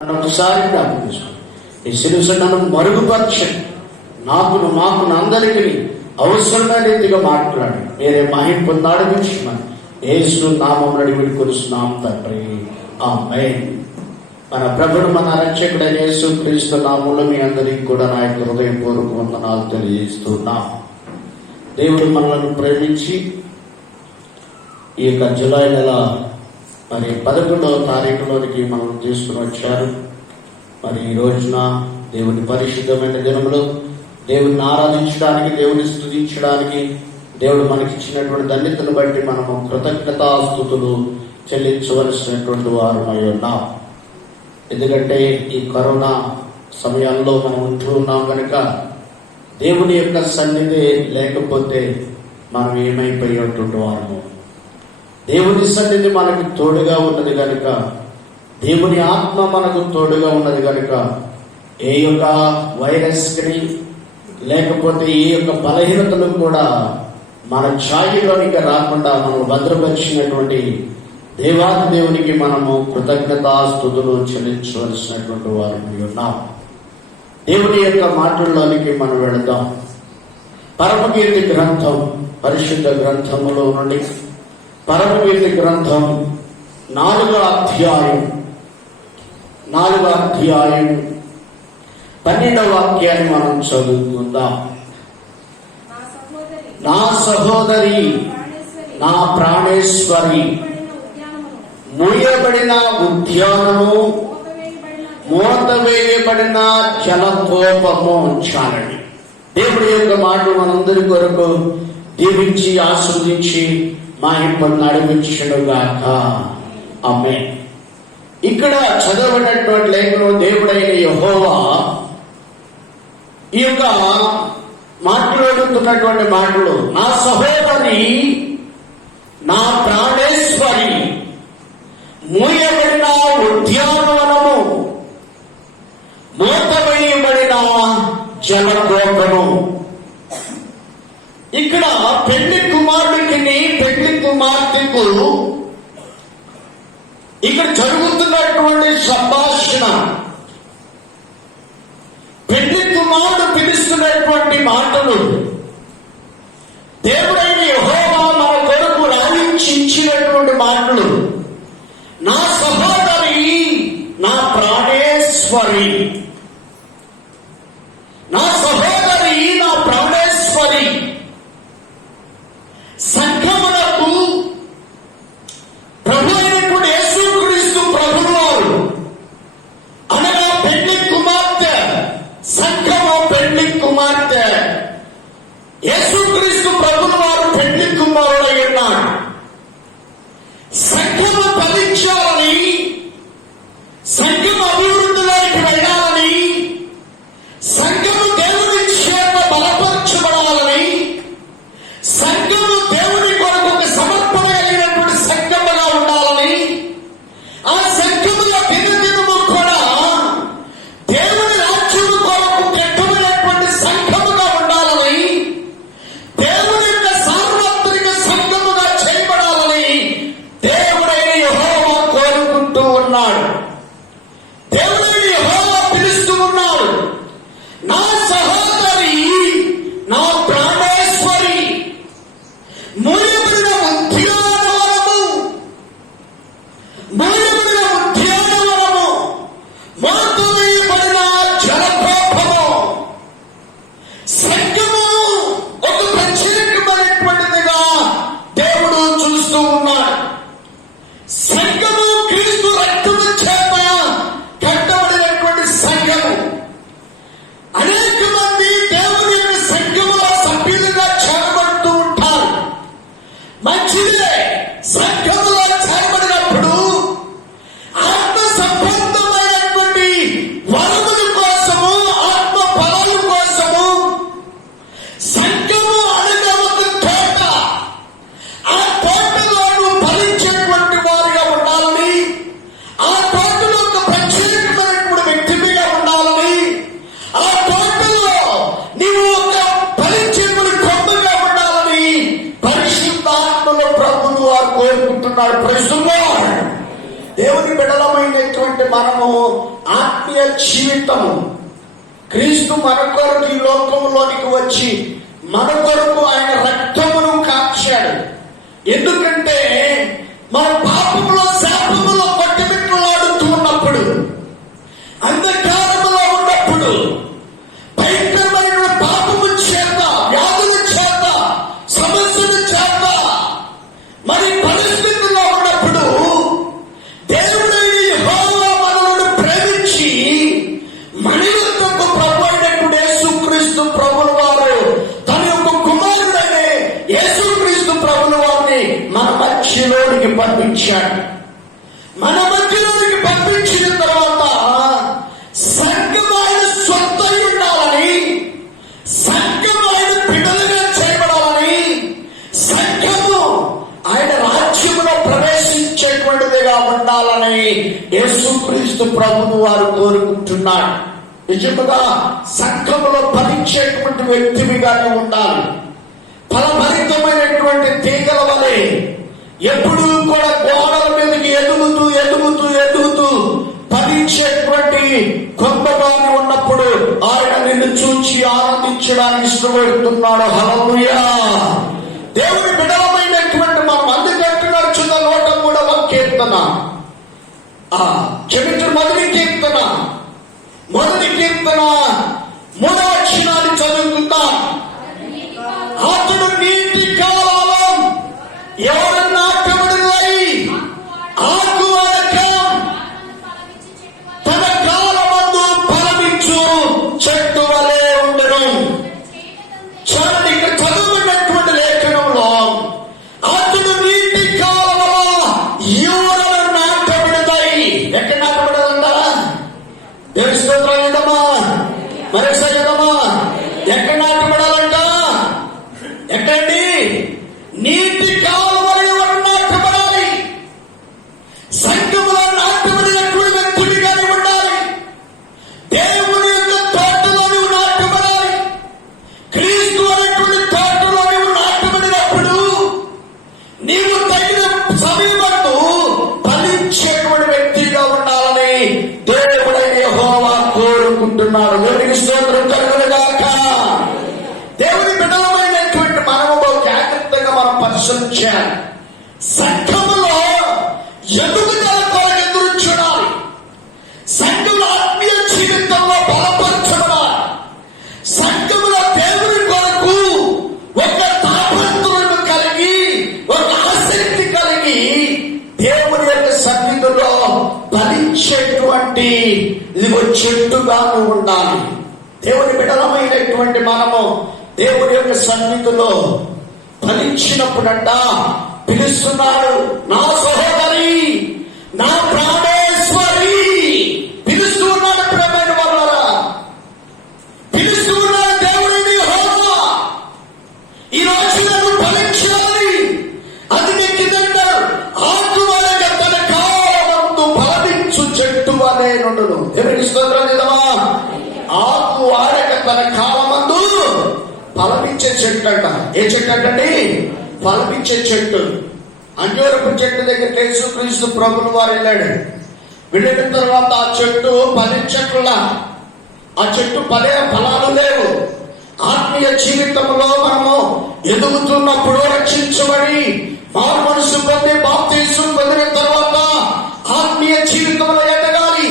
ఒకసారి జ్ఞాపకం చేసుకోండి. ఈ శిలుసన్నను మరుగుపరచండి. మాకు అందరికీ అవసరమైన రీతిగా మాట్లాడి వేరే మహిం పొందాడు విషయమని యేసు నామమున అడిగి కొలుస్తున్నాం తండ్రి, ఆమేన్. మన ప్రభుడు మన రక్షకుడైన యేసు క్రీస్తు నామములో మీ అందరికీ కూడా నా యొక్క హృదయపూర్వక వందనాలు తెలియజేస్తున్నాం. దేవుడు మనల్ని ప్రేమించి ఈ యొక్క జూలై నెల 11వ తారీఖులోనికి మనం తీసుకుని వచ్చారు. మరి ఈ రోజున దేవుని పరిశుద్ధమైన దినములో దేవుని ఆరాధించడానికి, దేవుని స్తుతించడానికి దేవుడు మనకిచ్చినటువంటి ధన్యతను బట్టి మనము కృతజ్ఞతాస్తుతులు చెల్లించవలసినటువంటి వారమై ఉన్నాం. ఎందుకంటే ఈ కరోనా సమయాల్లో మనం ఉంటూ ఉన్నాం కనుక దేవుని యొక్క సన్నిధి లేకపోతే మనం ఏమైపోయి ఉంటుండే వారము. దేవుని సన్నిధి మనకు తోడుగా ఉన్నది కనుక, దేవుని ఆత్మ మనకు తోడుగా ఉన్నది కనుక ఏ యొక్క వైరస్కి లేకపోతే ఏ యొక్క బలహీనతలు కూడా మన ఛాయలోనికి రాకుండా మనం భద్రపరిచినటువంటి దేవాది దేవునికి మనము కృతజ్ఞతాస్తుతులు చెల్లించవలసినటువంటి వారిని ఉన్నాం. దేవుని యొక్క మాటల్లోనికి మనం వెళదాం. పరమకీర్తి గ్రంథం, పరిశుద్ధ గ్రంథములో నుండి పరమకీర్తి గ్రంథం 4వ అధ్యాయం 12వ వాక్యాన్ని మనం చదువుకుందాం. నా సహోదరి, నా ప్రాణేశ్వరి, మూయబడిన ఉద్యానము, మూతవేయబడిన జలకోపము చాలండి. దేవుడి యొక్క మాటలు మనందరి కొరకు దీవించి ఆస్వాదించి మహిమను నడిపించుగాక. ఆమేన్. ఇక్కడ చదవబడినటువంటి లేఖలో దేవుడైన యెహోవా ఈ యొక్క మాట్లాడుతున్నటువంటి మాటలు, నా సహోదరి, నా ప్రాణేశ్వరి, మూయబడిన ఉద్యానవనము, మూతవేయబడిన జలకోపము. ఇక్కడ పెళ్లి కుమారుడికి పెళ్లి కుమార్తెకు ఇక్కడ జరుగుతున్నటువంటి సంభాషణ, పెళ్లి కుమారుడు పిలుస్తున్నటువంటి మాటలు దేవుడైన యెహోవా మన కొరకు రాయించినటువంటి మాటలు. నా సహోదరి, నా ప్రాణేశ్వరి, నా సహోదరి, నా ప్రాణేశ్వరి. సంఘమునకు ప్రభు అయినటువంటి యేసుక్రీస్తు ప్రభువు వారు అనగా పెళ్లి కుమార్తె, సంఘము పెళ్లి కుమార్తె. యేసుక్రీస్తు ప్రభువు వారు పెళ్లి కుమారుడై ఉన్నాడు. సంఘము ఫలించాలని, సంఘము అభివృద్ధిలోకి వెళ్ళాలని, సంఘము దేవుని చేత బలపరచబడాలని, సంఘము దేవుని కొరకు ఒక సమర్పణ కలిగినటువంటి సంఘముగా ఉండాలని, ఆ సంఘములో దినదినము కూడా దేవుని రాజ్యము కొరకు కట్టుబడినటువంటి సంఘముగా ఉండాలని, దేవుని యొక్క సార్వత్రిక సంఘముగా చేయబడాలని దేవుడైన యెహోవా కోరుకుంటూ ఉన్నాడు. దేవుడైన యెహోవా పిలుస్తూ ఉన్నాడు. నా సహోదరి, నా ప్రాణేశ్వరి, మూయబడిన ఉద్యానవనము, మూయబడిన ఉద్యానవనము, మూతవేయబడిన జలకోపము. సంఘము ఒక ప్రత్యేకమైనటువంటిదిగా దేవుడు చూస్తూ ఉన్నాడు. సంఘము క్రీస్తు రక్తము చేత కట్టబడినటువంటి సంఘము. అనేక మంది దేవుని యొక్క సంఘములో సభ్యులుగా చేరబడుతూ ఉంటారు. మంచిదే, సంఘములో చేరబడినప్పుడు ఆత్మ సంబంధమైనటువంటి వరముల కోసము, ఆత్మ ఫలాల కోసము సంఘము అనగా ఒక తోట. ఆ తోటలో ఫలించేటువంటి వారిగా ఉండాలని, ఆ తోటలో ఒక ప్రత్యేకమైనటువంటి వ్యక్తిగా ఉండాలని, ఆ తోటలో నీవు ఒక ఫలించేటువంటి కొమ్మగా ఉండాలని పరిశుద్ధాత్మలో ప్రభువు వారు కోరుకుంటున్నాడు. Praise the Lord. దేవుని బిడ్డలమైనటువంటి మనము ఆత్మీయ జీవితము, క్రీస్తు మన కొరకు ఈ లోకంలోనికి వచ్చి మన కొరకు ఆయన రక్తమును కాచాడు. ఎందుకంటే మన పాపములో శాపములో కొట్టుమిట్లాడుతూ ఉన్నప్పుడు, అంధకారములో ఉన్నప్పుడు, భయంకరమైన పాపము చేత, వ్యాధుల చేత, సమస్యల చేత, మరి పరిస్థితుల్లో ఉన్నప్పుడు దేవుడైన యెహోవా మనలను ప్రేమించి మన యొక్కకు ప్రభు అయినటువంటి యేసుక్రీస్తు ప్రభుల వారు తన యొక్క కుమారుడైన యేసుక్రీస్తు ప్రభుల వారిని మన మధ్యలోనికి పంపించాడు. మన మధ్యలోనికి పంపించిన తర్వాత సంఘం ఆయన సొంతై ఉండాలని, సంఘం ఆయన బిడ్డలుగా చేయబడాలని, సంఘము ఆయన రాజ్యములో ప్రవేశించేటువంటిదిగా ఉండాలని యేసుక్రీస్తు ప్రభువు వారు కోరుకుంటున్నాడు. నిజముగా సంఘములో ఫలించేటువంటి వ్యక్తివిగానే ఉండాలి. ఫలభరితమైనటువంటి తీగల వలె ఎప్పుడూ కూడా గోడల మీదకి ఎదుగుతూ ఎదుగుతూ ఎదుగుతూ ఫలించేటువంటి కొంతగాని ఉన్నప్పుడు ఆయన నిన్ను చూచి ఆనందించడానికి ఇష్టపడుతున్నాడు. హల్లెలూయా. దేవుని బిడ్డలమైనటువంటి మనం అందుకంటున్నారు చున్న 103వ కీర్తన, మొదటి కీర్తన 3వ వచనాన్ని చదువుకుందాం. అతడు నీటి కాలం ఎవరు నాటబడినై ఆకువరకం తన కాలమందు ఫలమిచ్చు చెట్టు వలె ఉండను. చూడండి, ఇక్కడ చదువుకున్నటువంటి లేఖనంలో అతడు నీటి కాలంలో ఎవరు నాటబడినై, ఎక్కడ నాటబడదంటారా? దేవుని స్తోత్రం ఏంటమ్మా? మరొకసారి ఏదమ్మా? ఎక్కడ నాటబడాలంట? ఎక్కడండి? నీటి కాలువలో ఎవరు నాటబడాలి? సంఘములో నాటబడినటువంటి వ్యక్తుడిగానే ఉండాలి. దేవుని యొక్క తోటలో నువ్వు నాటబడాలి. క్రీస్తు అనేటువంటి తోటలో నువ్వు నాటబడినప్పుడు నీవు తగిన సమయమంటూ ఫలించేటువంటి వ్యక్తిగా ఉండాలని దేవుడైన యెహోవా కోరుకుంటున్నాడు. దేవునికి స్తోత్రం కలుగునుగాక. దేవుని బిడ్డలమైనటువంటి మనము జాగ్రత్తగా మనం పరిశీలించాలి. సంఘములో ఎదుగుదల కొరకు ఎదురు చూడాలి. సంఘముల ఆత్మీయ జీవితంలో బలపరచబడాలి. సంఘములో దేవుని కొరకు ఒక తాపత్రను కలిగి, ఒక ఆసక్తి కలిగి దేవుని యొక్క సన్నిధిలో ఫలించేటువంటి ఇదిగో చెట్టుగాను ఉండాలి. దేవుని బిడ్డలమైనటువంటి మనము దేవుని యొక్క సన్నిధిలో ఫలించినప్పుడంట పిలుస్తున్నాడు, నా సహోదరి, నా ప్రాణేశ్వరి. పిలుస్తూ ఉన్నాడు ప్రియమైన వాళ్ళారా, పిలుస్తూ ఉన్నాడు దేవుడిని యెహోవా. ఈ రోజు నన్ను ఫలించాలి. అందుకే కిందంటారు, ఆకువలె తన కాలమందు ఫలమిచ్చు చెట్టు వలె నుండును. దేవునికి స్తోత్రం చేద్దామా? ఆకు ఆడక తన కాలమందు ఫలమిచ్చే చెట్టు అంట. ఏ చెట్టు అంటండి? ఫలమిచ్చే చెట్టు. అంజూరపు చెట్టు దగ్గరికి యేసుక్రీస్తు ప్రభువు వారు వెళ్ళాడు. వెళ్ళిన తర్వాత ఆ చెట్టు ఫలించట్లా, ఆ చెట్టు ఫలాలు లేవు. ఆత్మీయ జీవితంలో మనము ఎదుగుతున్నప్పుడు రక్షించబడి మారు మనసు పొంది బాప్తిసం పొందిన తర్వాత ఆత్మీయ జీవితంలో ఎదగాలి.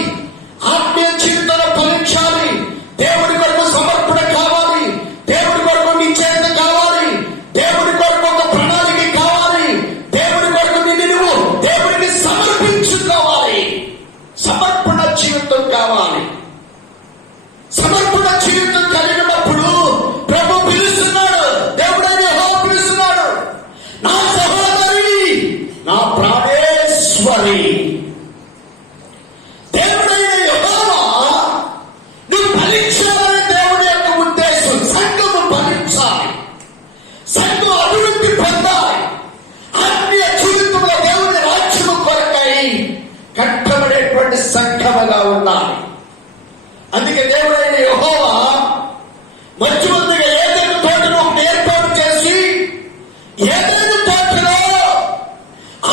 ఆత్మీయ జీవితంలో ఫలించాలి. దేవుడి కొరకు సమర్పణ కావాలి. దేవుడి కొరకు నిశ్చయత కావాలి. దేవుడి కొరకు ఒక ప్రణాళిక కావాలి. దేవుడి కొరకు నువ్వు దేవుడికి సమర్పించుకోవాలి. సమర్పణ జీవితం కావాలి. సమర్పణ జీవితం కలిగినప్పుడు ప్రభు పిలుస్తున్నాడు, దేవుడైన యెహోవా పిలుస్తున్నాడు, నా సహోదరి, నా ప్రాణేశ్వరి. దేవుడైన యెహోవా నువ్వు ఫలించాలని దేవుడి యొక్క ఉద్దేశం. సంఘము ఫలించాలి, సంఘం అభివృద్ధి పొందాలి. ఆత్మీయ జీవితంలో దేవుని రాజ్యము కొరకై కట్టబడేటువంటి సంఘముగా ఉండాలి. అందుకే దేవుడైన యెహోవా మధ్యవర్తిగా ఏదైనా తోటను ఒకటి ఏర్పాటు చేసి, ఏదైనా తోటలో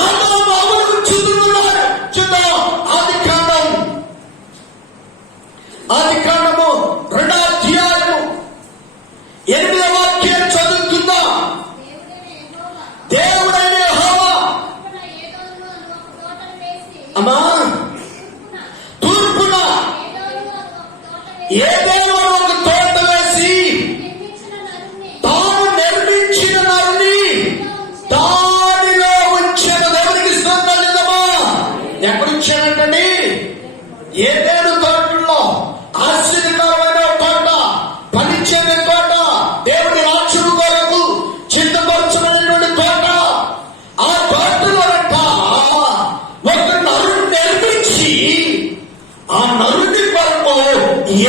ఆదాము అవ్వను ఉంచుతున్నాడు. చూద్దాం, ఆదికాండము 2వ అధ్యాయము 8వ వాక్యం చదువుకుందాం. దేవుడైన యెహోవా అమ్మా తూర్పున ఏదైనా ఒక తోట వేసి తాను నిర్మించిన నరుని దానిలో ఉంచిన. దేవునికి స్తోత్రం చెందమా. ఎక్కడ ఉంచానంటండి? ఏదైనా తోటల్లో ఆశ్చర్యకరమైన తోట, ఫలించేది తోట, దేవుని రాజ్యము కొరకు చిత్తపరచబడినటువంటి తోట. ఆ తోటలోనంట ఒక నరుని నిర్మించి ఆ నరుని కొరకు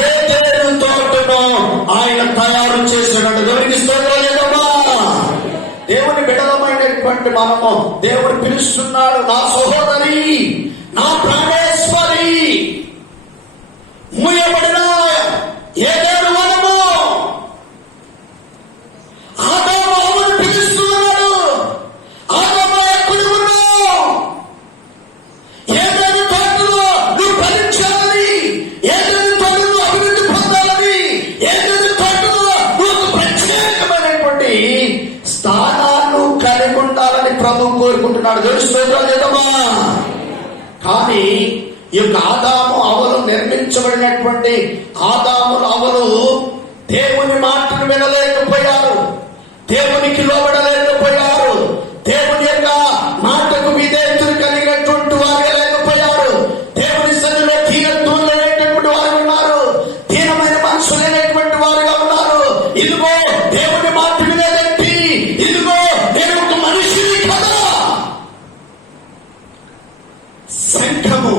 ఏదైనా తోటను ఆయన తయారు చేశాడు. దేవునికి స్తోత్రం లేదమ్మా. దేవుని బిడ్డలమైనటువంటి మనము దేవుడు పిలుస్తున్నాడు, నా సహోదరి, నా ప్రాణేశ్వరి, మూయబడిన ఏదేను వనము ఆదాము అవ్వను పిలుస్తున్నాడు. ఆదాము ఎక్కడి ఉన్నావు? ఏదేను తోటలో నువ్వు ఫలించాలని, ఏదేను తోటలో అభివృద్ధి పొందాలని, ఏదేను తోటలో నువ్వు ఒక ప్రత్యేకమైనటువంటి స్థానాన్ని కలిగి ఉండాలని ప్రభు కోరుకుంటున్నాడు. తెలుసుకోగలమా? కానీ ఈ యొక్క ఆదాము అవలు నిర్మించబడినటువంటి ఆదాము అవలు దేవుని మాటను వినలేకపోయారు, దేవునికి లోబడలేకపోయారు, దేవుని యొక్క మాటకు విధేయతలు కలిగినటువంటి వారు లేకపోయారు. దేవుని సన్నిధిలో దీనత్వం లేనటువంటి వారు ఉన్నారు, దీనమైన మనసు లేనటువంటి వారుగా ఉన్నారు. ఇదిగో దేవుని మాట వినేదంటే, ఇదిగో నేను ఒక మనిషిని కదా. సంఘము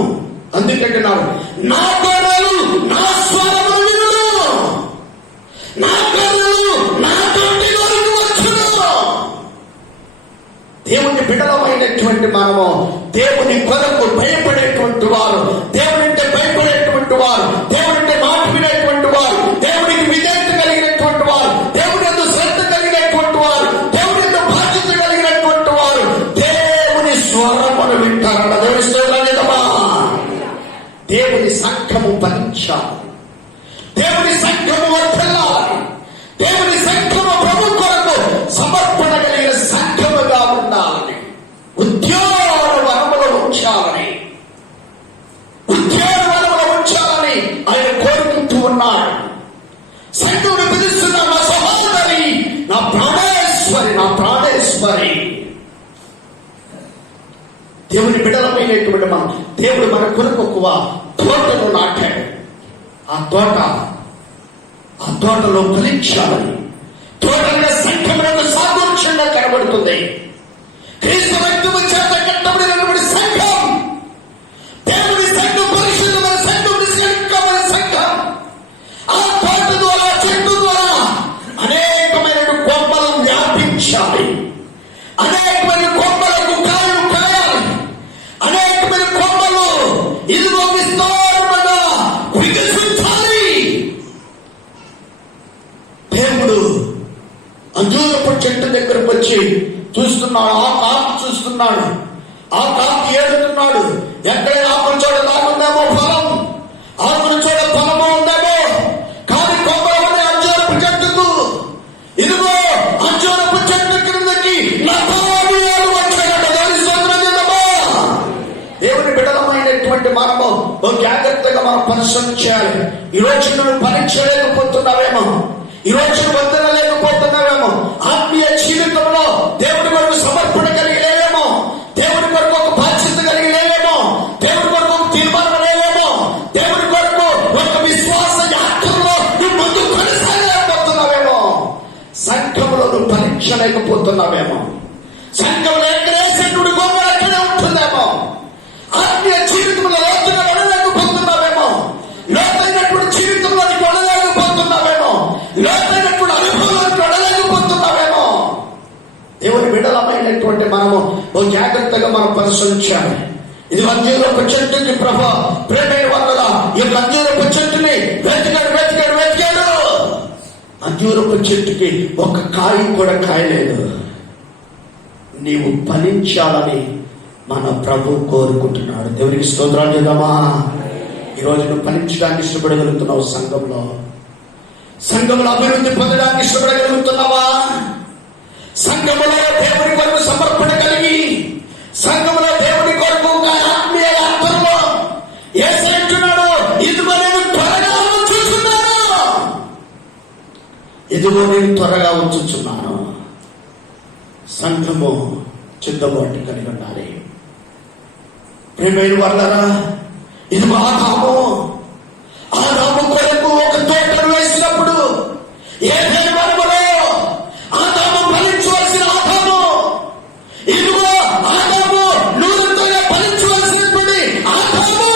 అందుకంటున్నారు, నా గొర్రెలు నా స్వరము వినును, నా గొర్రెలు నా తోటి వరకు వచ్చును. దేవుని బిడ్డలమైనటువంటి మనము దేవుని కొరకు భయపడేటువంటి వారు, దేవునింటే భయపడేటువంటి వారు, దేవునింటే మాట వినేటువంటి వారు, దేవునికి విధేయత కలిగినటువంటి వారు, దేవుని యందు శ్రద్ధ కలిగినటువంటి వారు, దేవుని యందు బాధ్యత కలిగినటువంటి వారు దేవుని స్వరమును వింటారన్న. దేవుని స్తోత్రం లేదమ్మా. దేవుని సంఘము ఫలించాలి, దేవుని సంఘము వర్ధిల్లాలి, దేవుని సంఘము ప్రభు కొరకు సమర్పణ కలిగిన సంఘముగా ఉండాలని, ఉద్యోగవనములో ఉంచాలని, ఉద్యోగవనములో ఉంచాలని ఆయన కోరుకుంటూ ఉన్నాడు. సంఘమును పిలుస్తున్న నా సహోదరి, నా ప్రాణేశ్వరి, నా ప్రాణేశ్వరి. దేవుని బిడ్డలమైనటువంటి మనం, దేవుడు మన కొరకు ఒక తోటను నాటాడు. ఆ తోటలో ఫలించాలని, తోటగా సంఘములకు సాదృశ్యంగా కనబడుతుంది. క్రీస్తు రక్తము చేత కట్టబడినటువంటి సంఘం, దేవుని సంఘం, పరిశుద్ధమైన సంఘం, నిష్కలంకమైన సంఘం. ఆ తోట ద్వారా, చెట్టు ద్వారా అనేకమైన కొమ్మలను వ్యాపించాలి, అనేకమైన కొమ్మలకు కాయలు కాయాలి, అనేకమైన కొమ్మలు ఇదిగో విస్తారముగా వికసించాలి. దేవుడు అంజూరపు చెట్టు దగ్గరకు వచ్చి చూస్తున్నాడు, ఆ కాపు చూస్తున్నాడు, ఆ కాపు ఏడుతున్నాడు. ఎక్కడైనా ఆకుల చోట లాగుందేమో ఫలం, ఆకుల చోట ఫలము ఉందేమో, కానీ కొమ్మలు అంజూరపు చెట్టుకు, ఇదిగో అంజూరపు చెట్టు క్రిందకి నతానియేలు వచ్చాడట. దేవుని స్తోత్రం చెందమా. దేవుని బిడ్డలమైనటువంటి మనము జాగ్రత్తగా మనం పరిశ్రమించాలి. ఈ రోజు నువ్వు పరీక్షలేకపోతున్నావేమో, ఈ రోజు వద్దనలేకపోతున్నావేమో, ఆత్మీయ జీవితంలో దేవుడి కొరకు సమర్పణ కలిగి లేవేమో, దేవుడి కొరకు ఒక బాధ్యత కలిగి లేవేమో, దేవుడి కొరకు ఒక తీర్మానం లేవేమో, దేవుడి కొరకు ఒక విశ్వాస యాత్రలో నువ్వు ముందు కొనసాగలేకపోతున్నావేమో, సంఘంలో నువ్వు పరీక్షలేకపోతున్నావేమో, సంఘంలో ఎక్కడేసేటువంటి గొప్ప ఎక్కడే ఉంటుందేమో, ఆత్మీయ జీవితంలో లోతుగా వెళ్ళలేకపోతున్నావేమో, లోతైనటువంటి జీవితంలోకి వెళ్ళలేకపోతున్నావేమో, లోతైనటువంటి అనుభవానికి వెళ్ళలేకపోతున్నావేమో. దేవుని బిడ్డలమైనటువంటి మనము జాగ్రత్తగా మనం పరిశీలించాలి. ఇది అంజూరపు చెట్టుకి ప్రభా ప్రేమైన వల్ల ఈ యొక్క అంజూరపు చెట్టుని వెతికాడు. అంజూరపు చెట్టుకి ఒక కాయ కూడా కాయలేదు. నీవు ఫలించాలని మన ప్రభు కోరుకుంటున్నాడు. దేవునికి స్తోత్రాలు చేద్దామా. ఈరోజు నువ్వు ఫలించడానికి ఇష్టపడగలుగుతున్నావు. సంఘంలో అభివృద్ధి పొందడానికి ఇష్టపడగలుగుతున్నావా? సంఘములో దేవుని కొరకు సమర్పణ కలిగి, సంఘములో దేవుని కొరకు ఆత్మీయ యాత్రలో యేసు అంటున్నాడు, ఇదిగో నేను త్వరగా వచ్చుచున్నాను, ఇదిగో నేను త్వరగా వచ్చుచున్నాను. సంఘము చిత్తబాటు కలిగి ఉండాలి. ప్రియమైన వాళ్ళరా, ఇదిగో ఆదాము కొరకు ఒక తోటను వేసినప్పుడు ఏదైనా వనములో ఆదాము ఫలించవలసిన ఆదాము, ఇదిగో ఆదాము నూరుతోనే ఫలించవలసినటువంటి ఆదాము,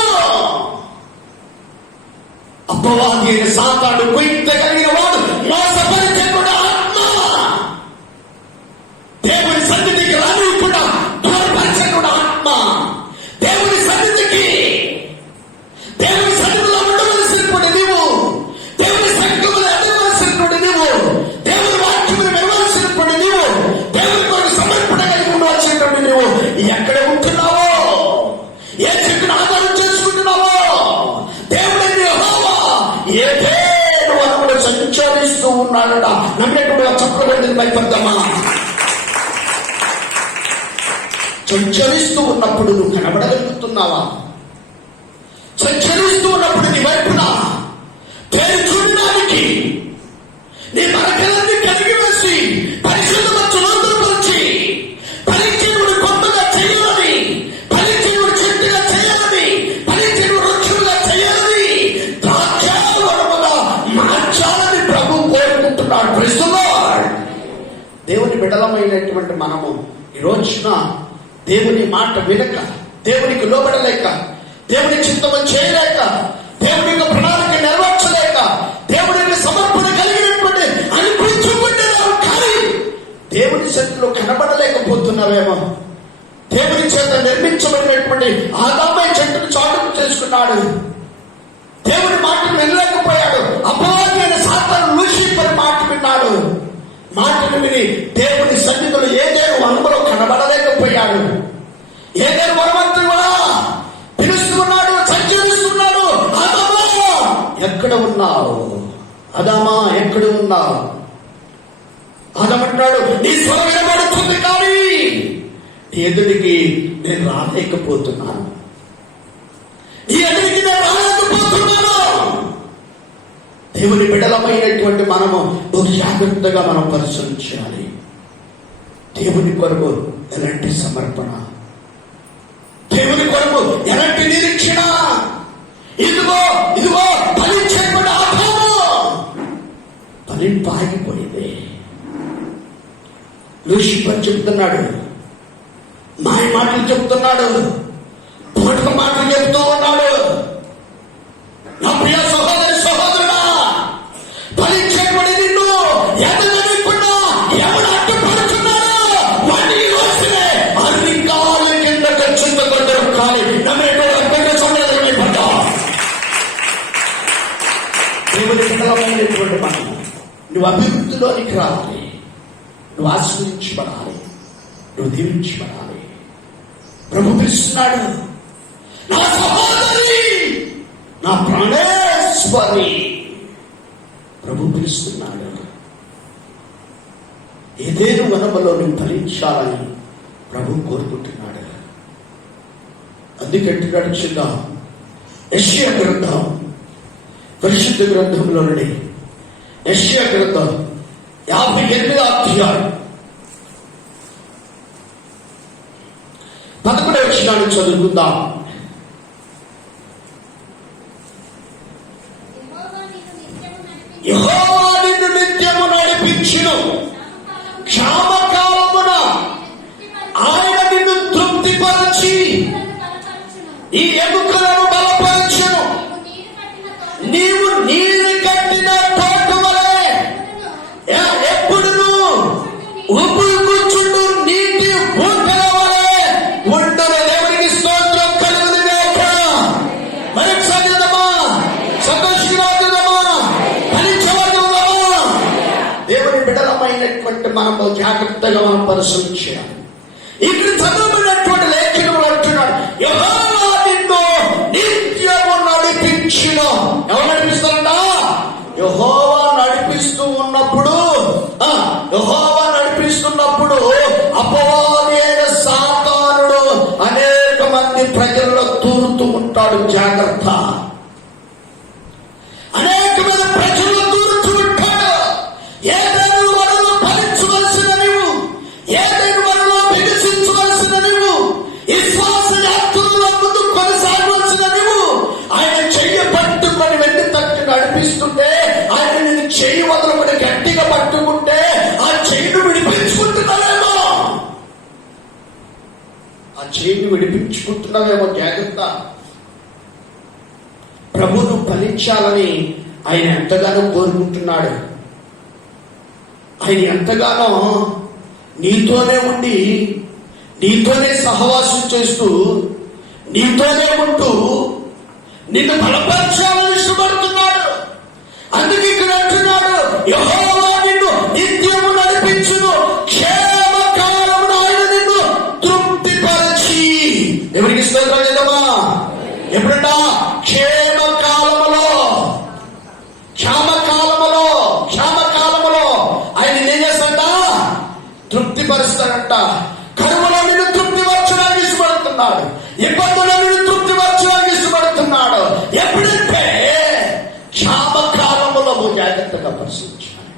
అపవాది అయిన సాతాను కుయుక్త కలిగిన వాడు, మోసపరిచేటువంటి ఆత్మ, దేవుని సన్నిధికి రానివ్వకుండా దూరపరిచేటువంటి ఆత్మ, దేవుని సన్నిధికి, దేవుని సన్నిధిలో ఉండవలసినటువంటి నీవు, దేవుని సంఘములో ఎదగవలసినటువంటి నీవు, దేవుని వాక్యమును వినవలసినటువంటి నీవు, దేవుని కొరకు సమర్పణ కలిగి ఉండవలసినటువంటి నీవు ఎక్కడ ఉంటున్నావో, ఏ చెట్టును ఆధారం చేసుకుంటున్నావో, దేవుడిని యెహోవా ఏదైనా వనములో సంచరిస్తూ ఉన్నాడట. నమ్మేటువంటి చెప్పబడింది భయపడతామా? సంచరిస్తూ ఉన్నప్పుడు నువ్వు కనబడగలుగుతున్నావా? సంచరిస్తూ ఉన్నప్పుడు నీ వైపున పేరు చూడడానికి నీ మరకలన్నీ కలిగి వేసి పరిశుద్ధమచ్చు లోతుపరిచి పరిచయుడు కొత్తగా చేయాలని, పరిచయుడు చెట్టుగా చేయాలని, పరిచయుడు వృక్షముగా చేయాలని, ద్రాక్షావనముగా మార్చాలని ప్రభు కోరుకుంటున్నాడు. Praise the Lord. దేవుని బిడ్డలమైనటువంటి మనము ఈ రోజున దేవుని మాట వినక, దేవునికి లోబడలేక, దేవుని చిత్తము చేయలేక, దేవుని యొక్క ప్రణాళిక నెరవేర్చలేక, దేవునికి సమర్పణ కలిగినటువంటి అనిపించుకుంటున్నావు, కానీ దేవుని సన్నిధిలో కనబడలేకపోతున్నావేమో. దేవుని చేత నిర్మించబడినటువంటి ఆదాము చెట్టును చాటుకు చేసుకున్నాడు. దేవుని మాటను వినలేకపోయాడు. అపవాది అయిన సాతాను లూసిఫర్ మాట విన్నాడు. మాటను విని దేవుని సన్నిధిలో ఏదేను వనములో కనబడలేకపోయాడు. ఏదేను వనవంతుడా పిలుస్తున్నాడు, సంచరిస్తున్నాడు. ఆదామా ఎక్కడ ఉన్నావు? ఆదామా ఎక్కడ ఉన్నావు? ఆదామంటాడు, నీ స్వరం వినబడుతుంది, కానీ నీ ఎదుటికి నేను రాలేకపోతున్నాను, నీ ఎదుటికి నేను రాలేకపోతున్నాను. దేవుని బిడ్డలమైనటువంటి మనము బహు జాగ్రత్తగా మనం పరిశీలించాలి. దేవుని కొరకు ఎలాంటి సమర్పణ, దేవుని కొరకు ఎలాంటి నిరీక్షణ. ఇదిగో ఇదిగో ఫలించేటువంటి ఆత్మము ఫలింపు ఆగిపోయింది. లూసిఫర్ చెప్తున్నాడు, మాయ మాటలు చెప్తున్నాడు, పూటక మాటలు చెప్తూ ఉన్నాడు. నా ప్రియ సహోదరి సహోదరుడా, ఫలించేటువంటి నిన్ను ఎదగనికుండా ఎవడు అడ్డుపడుతున్నాడో వాటిని రోజునే అధికాల కింద ఖచ్చితంగా కాలి నమ్మేటువంటి సంవేదనమే పడ్డా. దేవుని పిల్లలమైనటువంటి మనం నువ్వు అభివృద్ధిలోనికి రావాలి, నువ్వు ఆశీర్వదించబడాలి, నువ్వు దీవించబడాలి. ప్రభు పిలుస్తున్నాడు, నా సహోదరి, నా ప్రాణేశ్వరి. ప్రభు పిలుస్తున్నాడు. ఏదేను వనములో నువ్వు ఫలించాలని ప్రభు కోరుకుంటున్నాడు. అందుకంటున్నాడు చిన్న యెషయా గ్రంథం, పరిశుద్ధ గ్రంథంలో నుండి యెషయా గ్రంథం 58వ అధ్యాయం 11వ వచనాన్ని చదువుకుందాం. యెహోవా నిన్ను నిత్యము నడిపించును, క్షామకాలమున ఆయన నిన్ను తృప్తిపరచి ఈ ఎముకలను బలపరచును. నీవు నీరు కట్టిన తోట వలె ఎప్పుడును ఉప్పులు కూర్చుండు నీటి ఊటల వలె ఉండును. దేవునికి స్తోత్రం కలుగును గాక. మరొకసారి చదువుదామా? సంతోషంగా చదువుదామా? ఫలించవద్దామా? దేవుని బిడ్డలమైనటువంటి మనము జాగ్రత్తగా మనం పరిశీలించాలి. ఇక్కడ చదవబడినటువంటి లేఖనములు అంటున్నాడు, యెహోవా నిన్ను నిత్యము నడిపించును. నిన్ను ఎవరు నడిపిస్తారంట? యెహోవా నడిపిస్తూ ఉన్నప్పుడు, యెహోవా నడిపిస్తున్నప్పుడు అపవాది అయిన సాతానుడు అనేక మంది ప్రజల్లో తూరుతూ ఉంటాడు. జాగ్రత్త. అనేక మంది ప్రజల్లో తూరుతూ ఉంటాడు. ఏదైనా వరలో ఫలించవలసిన నీవు, ఏదైనా వరలో వికసించవలసిన నీవు, విశ్వాస యాత్రలో ముందు కొనసాగవలసిన నీవు, ఆయన చెయ్యి పట్టుకొని వెండి తట్టు నడిపిస్తుంటే, ఆయన నేను చెయ్యి వదలకుండా గట్టిగా పట్టుకుంటే ఆ చెయ్యిని విడిపించుకుంటున్నావేమో, ఆ చెయ్యిని విడిపించుకుంటున్నావేమో. జాగ్రత్త. ప్రభువును ఫలించాలని ఆయన ఎంతగానో కోరుకుంటున్నాడు. ఆయన ఎంతగానో నీతోనే ఉండి, నీతోనే సహవాసం చేస్తూ, నీతోనే ఉంటూ నిన్ను బలపరచాలని ఇష్టపడుతున్నాడు. అందుకే ఇక్కడ అంటున్నాడు, యెహోవా నిన్ను నిత్యము నడిపించును, క్షేమకాలమున ఆయన నిన్ను తృప్తిపరచి. ఎవరికి స్తోత్రం చేద్దామా? ఎప్పుడంటా? క్షేమకాలములో ఆయన ఏం చేస్తాడ? తృప్తిపరుస్తాడంట. కరువులో నిన్ను తృప్తిపరచడానికి ఇష్టపడుతున్నాడు. ఇబ్బందులో నిన్ను తృప్తిపరచడానికి ఇష్టపడుతున్నాడు. ఎప్పుడంటే క్షామకాలములో. జాగ్రత్తగా పరిశీలించాలి.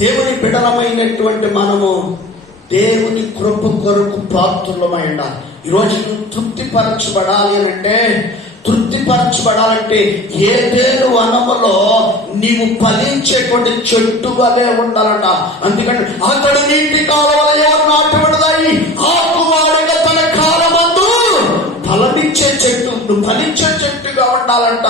దేవుని బిడ్డలమైనటువంటి మనము దేవుని కృప కొరకు పాత్రులమై ఉండాలి. ఈరోజు నువ్వు తృప్తిపరచబడాలి అంటే, తృప్తిపరచబడాలంటే ఏదేను వనములో నీవు ఫలించేటువంటి చెట్టు వలె ఉండాలంట. అందుకని అతడు నీటి కాలువల ఎవరు నాటబడదాయి, ఆకువాడిగా తన కాలమందు ఫలమిచ్చే చెట్టు. నువ్వు ఫలించే చెట్టుగా ఉండాలంట.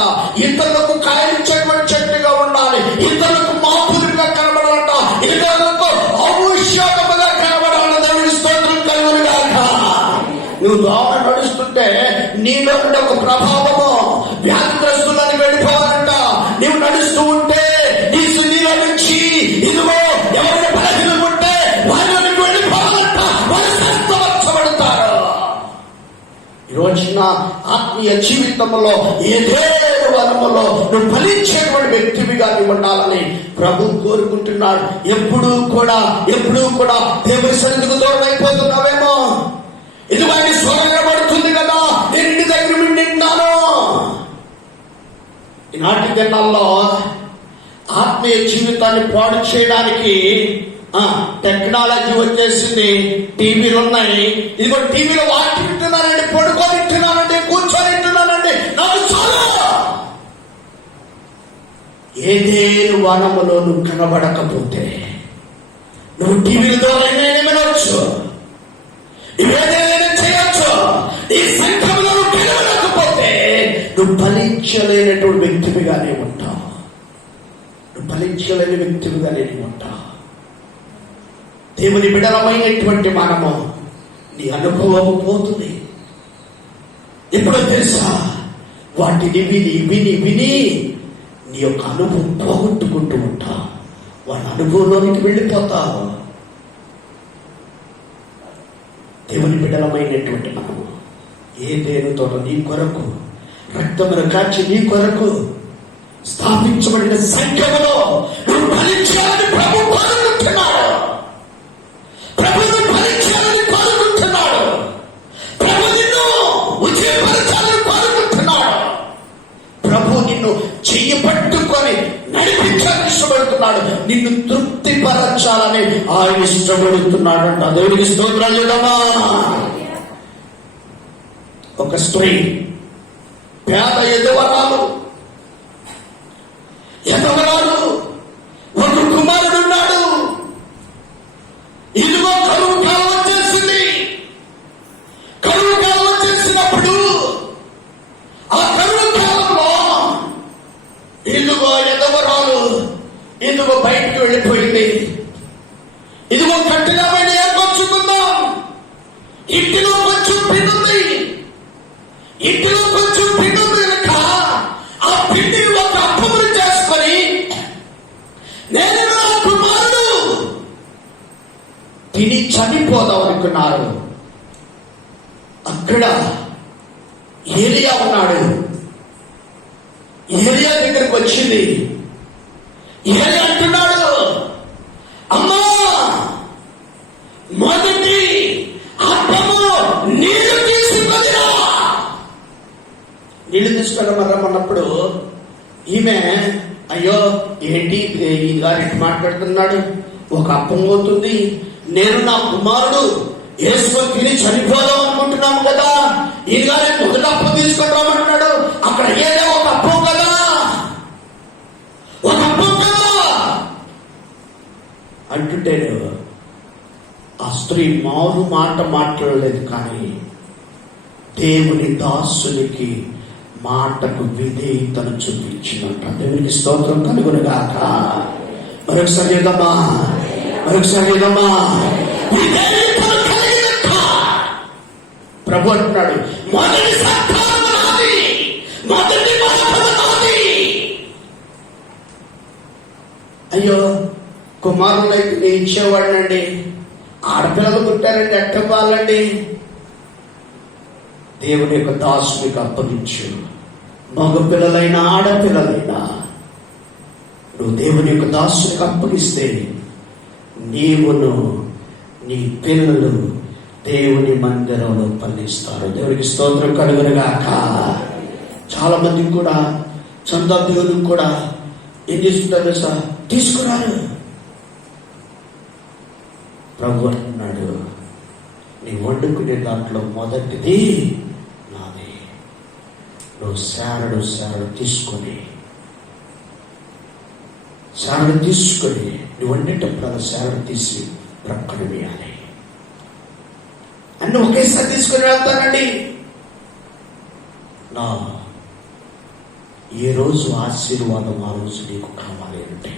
ఇతరులకు కాయలిచ్చేటువంటి చెట్టుగా ఉండాలి. ఇతరులకు మాపులుగా కనబడాలంట. ఇతరులకు ఔషధముగా కనబడాలంట. దేవుని స్తోత్రం కలుగునుగాక. నువ్వు దోమ నడుస్తుంటే నీలో నుండి ఒక ప్రభావము వ్యాధిగ్రస్తులని వెళ్ళిపోవాలంట. నువ్వు నడుస్తూ ఉంటే నీలో నుంచి ఇదిగో ఎవరైనా బలహీనం ఉంటే వారిలో నుండి వెళ్ళిపోవాలంట. వారు స్వస్థపరచబడతారు. ఈరోజున ఆత్మీయ జీవితంలో ఏదో వనములో నువ్వు ఫలించేటువంటి వ్యక్తివిగా నువ్వు ఉండాలని ప్రభు కోరుకుంటున్నాడు. ఎప్పుడూ కూడా దేవుని సన్నిధికి దూరం అయిపోతున్నావేమో. ఇదిగో ఆయన స్వరంగా పడుతుంది కదా, నేను ఇంటి దగ్గర వింటున్నాను. ఈనాటి దినాల్లో ఆత్మీయ జీవితాన్ని పాడు చేయడానికి టెక్నాలజీ వచ్చేసింది. టీవీలు ఉన్నాయి. ఇదిగో టీవీలో వాటి వింటున్నానండి, పడుకొని వింటున్నానండి, కూర్చొని వింటున్నానండి, నాకు చాలా. ఏదేను వనములో నువ్వు కనబడకపోతే నువ్వు టీవీల ద్వారా వినవచ్చు, ఏదైనా చేయొచ్చు. ఈ సంఘంలో నువ్వు గెలవలేకపోతే నువ్వు ఫలించలేనటువంటి వ్యక్తివిగానే ఉంటావు. నువ్వు ఫలించలేని వ్యక్తివిగానే ఉంటావు. దేవుని బిడ్డలమైనటువంటి మనము నీ అనుభవం పోతుంది. ఎప్పుడో తెలుసా? వాటిని విని నీ యొక్క అనుభవం పోగొట్టుకుంటూ ఉంటావు. వాళ్ళ అనుభవంలోనికి వెళ్ళిపోతావు. దేవుని బిడ్డలమైనటువంటి మనము ఏదేను తోట నీ కొరకు రక్తమును కాచి నీ కొరకు స్థాపించబడిన సంఘములో నువ్వు ఫలించాలని ప్రభు కోరుకుంటున్నాడు. ప్రభువును ఫలించాలని కోరుకుంటున్నాడు. ప్రభు నిన్ను ఉజ్జీవపరచాలని కోరుకుంటున్నాడు. ప్రభు నిన్ను చెయ్యి పట్టుకొని నడిపించాలని ఇష్టపడుతున్నాడు. నిన్ను తృప్తిపరచాలని ఆయన ఇష్టపడుతున్నాడంట. దేవునికి స్తోత్రాలు చేద్దామా? ఒక స్త్రీ పేద ఎదవరాలు, ఒక కుమారుడు ఉన్నాడు. ఇదిగో కరువు కాలం వచ్చేసింది. కరువు కాలం వచ్చేసినప్పుడు ఆ కరువు కాలంలో ఇదిగో ఎదవరాలు ఇదిగో బయటికి వెళ్ళిపోయింది. ఇదిగో కట్టిన పైన ఏర్పరచుకుందాం. ఇంటిలో కొంచెం పిండుంది. ఇంటిలో కొంచెం పిండుంది కనుక ఆ పిండిని ఒక అప్పములు చేసుకొని నేను నా కుమారుడు తిని చనిపోదాం అనుకున్నారు. అక్కడ ఏలియా ఉన్నాడు. ఏలియా దగ్గరికి వచ్చింది. ఏలియా అంటున్నాడు, అమ్మా మొదటి అప్పము నీళ్లు తీసుకురా. నీళ్లు తీసుకురమ్మన్నప్పుడు ఈమె అయ్యో ఏంటి ఈ గారెట్టి మాట్లాడుతున్నాడు, ఒక అప్పం పోతుంది, నేను నా కుమారుడు వేసుకొని తిని చనిపోదాం అనుకుంటున్నాము కదా, ఈ గారి మొదటి అప్పం తీసుకుంటామంటున్నాడు. అక్కడ ఏదో ఒక అప్పం కదా, ఒక అప్పం కదా అంటుంటే ఆ స్త్రీ మారు మాట మాట్లాడలేదు. కానీ దేవుని దాసునికి మాటకు విధేయతను చూపించినట్ట. దేవునికి స్తోత్రం కలుగునుగాక. మరొకసారి ఏదమ్మా, మరొకసారి ఏదమ్మా, ప్రభు అంటున్నాడు, మొదటి సత్కారం నాది, మొదటి మాట నాది. అయ్యో కుమారులైతే నేను ఇచ్చేవాడినండి, ఆడపిల్లలు పుట్టారండి, ఎట్టవ్వాలండి. దేవుని యొక్క దాసునికి అప్పగించు. మగ పిల్లలైనా ఆడపిల్లలైనా నువ్వు దేవుని యొక్క దాసునికి అప్పగిస్తే నీవును నీ పిల్లలు దేవుని మందిరంలో ఫలిస్తారు. దేవునికి స్తోత్రం కలుగునుగాక. చాలా మందికి కూడా సొంత దేవునికి కూడా ఏం చేస్తుంటారు సార్, తీసుకురారు. ప్రభు అంటున్నాడు, నీ వండుకునే దాంట్లో మొదటిది నాది. నువ్వు శారడు తీసుకొని నువ్వు వండేటప్పుడు అలా శారడు తీసి ప్రక్కన వేయాలి. అన్నీ ఒకేసారి తీసుకొని వెళ్తానండి. నా ఏ రోజు ఆశీర్వాదం ఆ రోజు నీకు కావాలి అంటే,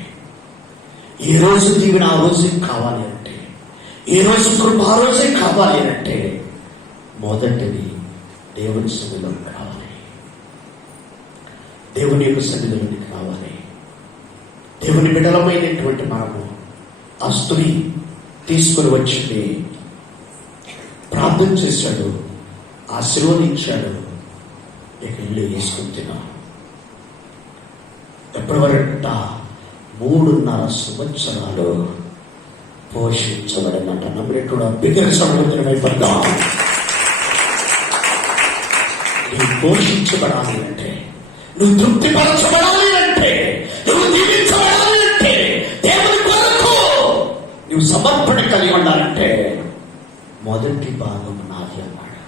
ఏ రోజు దీవెన ఆ రోజు కావాలి అంటే, ఏ రోజు కృప ఆ రోజే కావాలి అంటే మొదటిది దేవుని సన్నిధిలోకి రావాలి, దేవుని యొక్క సన్నిధిలోనికి రావాలి. దేవుని బిడ్డలమైనటువంటి మనము ఆ స్త్రీ తీసుకుని వచ్చింది, ప్రార్థన చేశాడు, ఆశీర్వదించాడు, ఇక ఇల్లు వేసుకుని తిన్నాం. ఎప్పటి వరకంట 3.5 సంవత్సరాలు పోషించబడినట్ట. నమ్మినట్టు బిగ్గరసమైపడ్డా. నువ్వు పోషించబడాలి అంటే, నువ్వు తృప్తిపరచబడాలి అంటే, నువ్వు దీవించబడాలి అంటే, దేవుని కొరకు నువ్వు సమర్పణ కలిగి ఉండాలంటే మొదటి భాగం నాది అన్నాడు.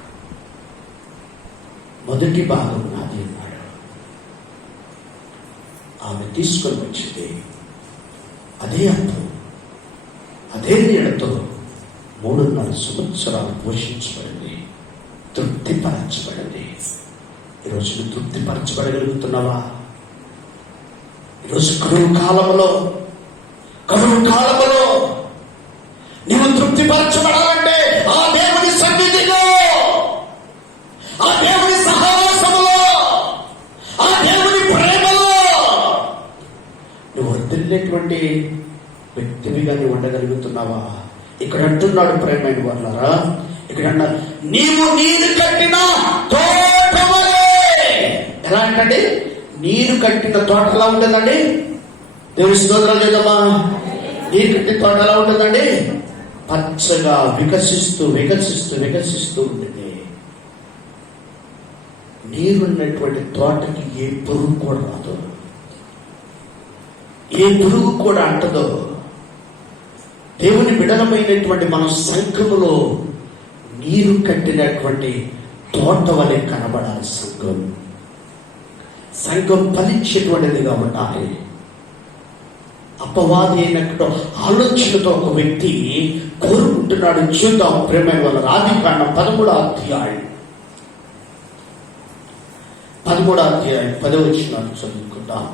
మొదటి భాగం నాది అన్నాడు. ఆమె తీసుకొని వచ్చింది అదే అర్థం, అదే నీడతో 3.5 సంవత్సరాలు పోషించబడింది, తృప్తిపరచబడింది. ఈరోజు నువ్వు తృప్తిపరచబడగలుగుతున్నావా? ఈరోజు కరువు కాలంలో నీవు తృప్తిపరచబడాలంటే ఆ దేవుని సన్నిధిలో, ఆ దేవుని సహవాసములో, ఆ దేవుని ప్రేమలో నువ్వు వదిలేటువంటి వ్యక్తివిగా నువ్వు ఉండగలుగుతున్నావా? ఇక్కడ అంటున్నాడు ప్రేమైన వాళ్ళారా, ఇక్కడ అన్నారు, నీవు నీరు కట్టిన తోట వలె. ఎలా అంటే నీరు కట్టిన తోట ఎలా ఉంటుందండి? దేవుని స్తోత్రం లేదమ్మా. నీరు కట్టిన తోట ఎలా ఉంటుందండి? పచ్చగా వికసిస్తూ ఉంటుంది. నీరున్నటువంటి తోటకి ఏ పురుగు కూడా రాదు, ఏ పురుగు కూడా అంటదో. దేవుని బిడలమైనటువంటి మన సంఘములో నీరు కట్టినటువంటి తోట వలె కనబడాలి. సంఘం ఫలించేటువంటిదిగా ఉండాలి. అపవాది అయినట్టు ఆలోచనతో ఒక వ్యక్తి కోరుకుంటున్నాడు. చూద్దాం ప్రేమైన వాళ్ళ ఆదికాండం 13వ అధ్యాయం 10వ వచనాన్ని చదువుకుంటాం.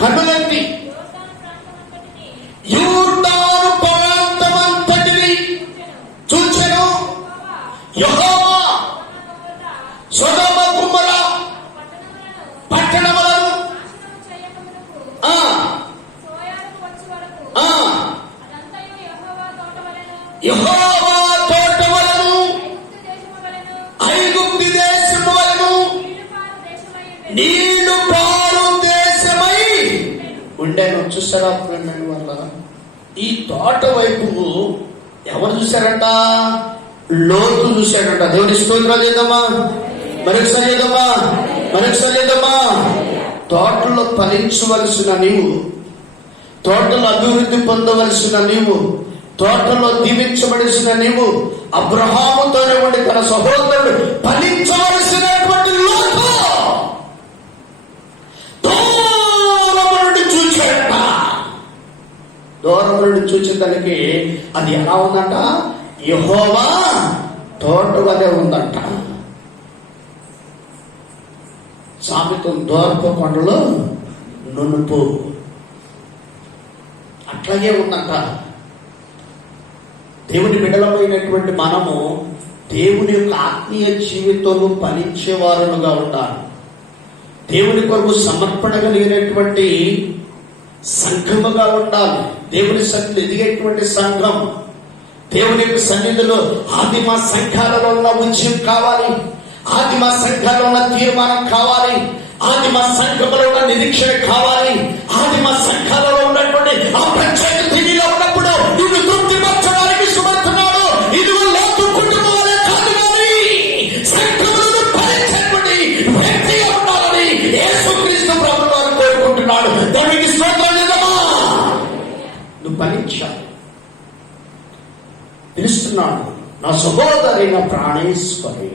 కన్నులెత్తి యోర్దాను ప్రాంతమంతటిని చూచెను. యెహోవా సొదొమ గొమొర్రా పట్టణములను యెహోవా తోటవలెను నీళ్లు పాలు దేశమై ఉండేను. చూసారా ఫ్రెండ్ వల్ల ఈ తోట వైపు ఎవరు చూశారంట? లోతు చూశాడంట. దేవుని స్తోత్రాలు చేద్దామా, మరొకసారి చేద్దామా, మరొకసారి చేద్దామా. తోటలో ఫలించవలసిన నీవు, తోటలో అభివృద్ధి పొందవలసిన నీవు, తోటలో దీవించబడిసిన నీవు అబ్రహాముతోనే ఉండి తన సహోదరుడు ఫలించవలసినటువంటి లోతు దూరం నుండి చూచాడట. దూరం నుండి చూసిన దానికి అది ఎలా ఉందంట? యెహోవా తోట వలె ఉందంట. సామెతం దూరపు కొండలో నునుపు అట్లాగే ఉందంట. దేవుని బిడ్డలమైనటువంటి మనము దేవుని యొక్క ఆత్మీయ జీవితంలో ఫలించేవారుగా ఉండాలి. దేవుని కొరకు సమర్పణ కలిగినటువంటి సంఘముగా ఉండాలి. దేవుని సన్నిధి ఎదిగేటువంటి సంఘం. దేవుని యొక్క సన్నిధిలో ఆదిమ సంఘాలలో ఉన్న ఉద్యమం కావాలి, ఆదిమ సంఘాలలో ఉన్న తీర్మానం కావాలి, ఆదిమ సంఘములో ఉన్న నిరీక్షణ కావాలి. ఆదిమ సంఘాలలో ఉన్నటువంటి ఆ ప్రత్యేక స్థితిలో ఉన్నప్పుడు నిన్ను తృప్తిపరచడానికి సుమర్థున్నాడు. ఇది లోతు కుటుంబాలే కాదు కానీ సంఘములను ఫలించేటువంటి వ్యక్తిగా ఉండాలని యేసుక్రీస్తు ప్రభువు వారు కోరుకుంటున్నాడు. దానికి స్తోత్రం చేద్దామా. నువ్వు ఫలించాలి. పిలుస్తున్నాడు, నా సహోదరైన ప్రాణేశ్వరి.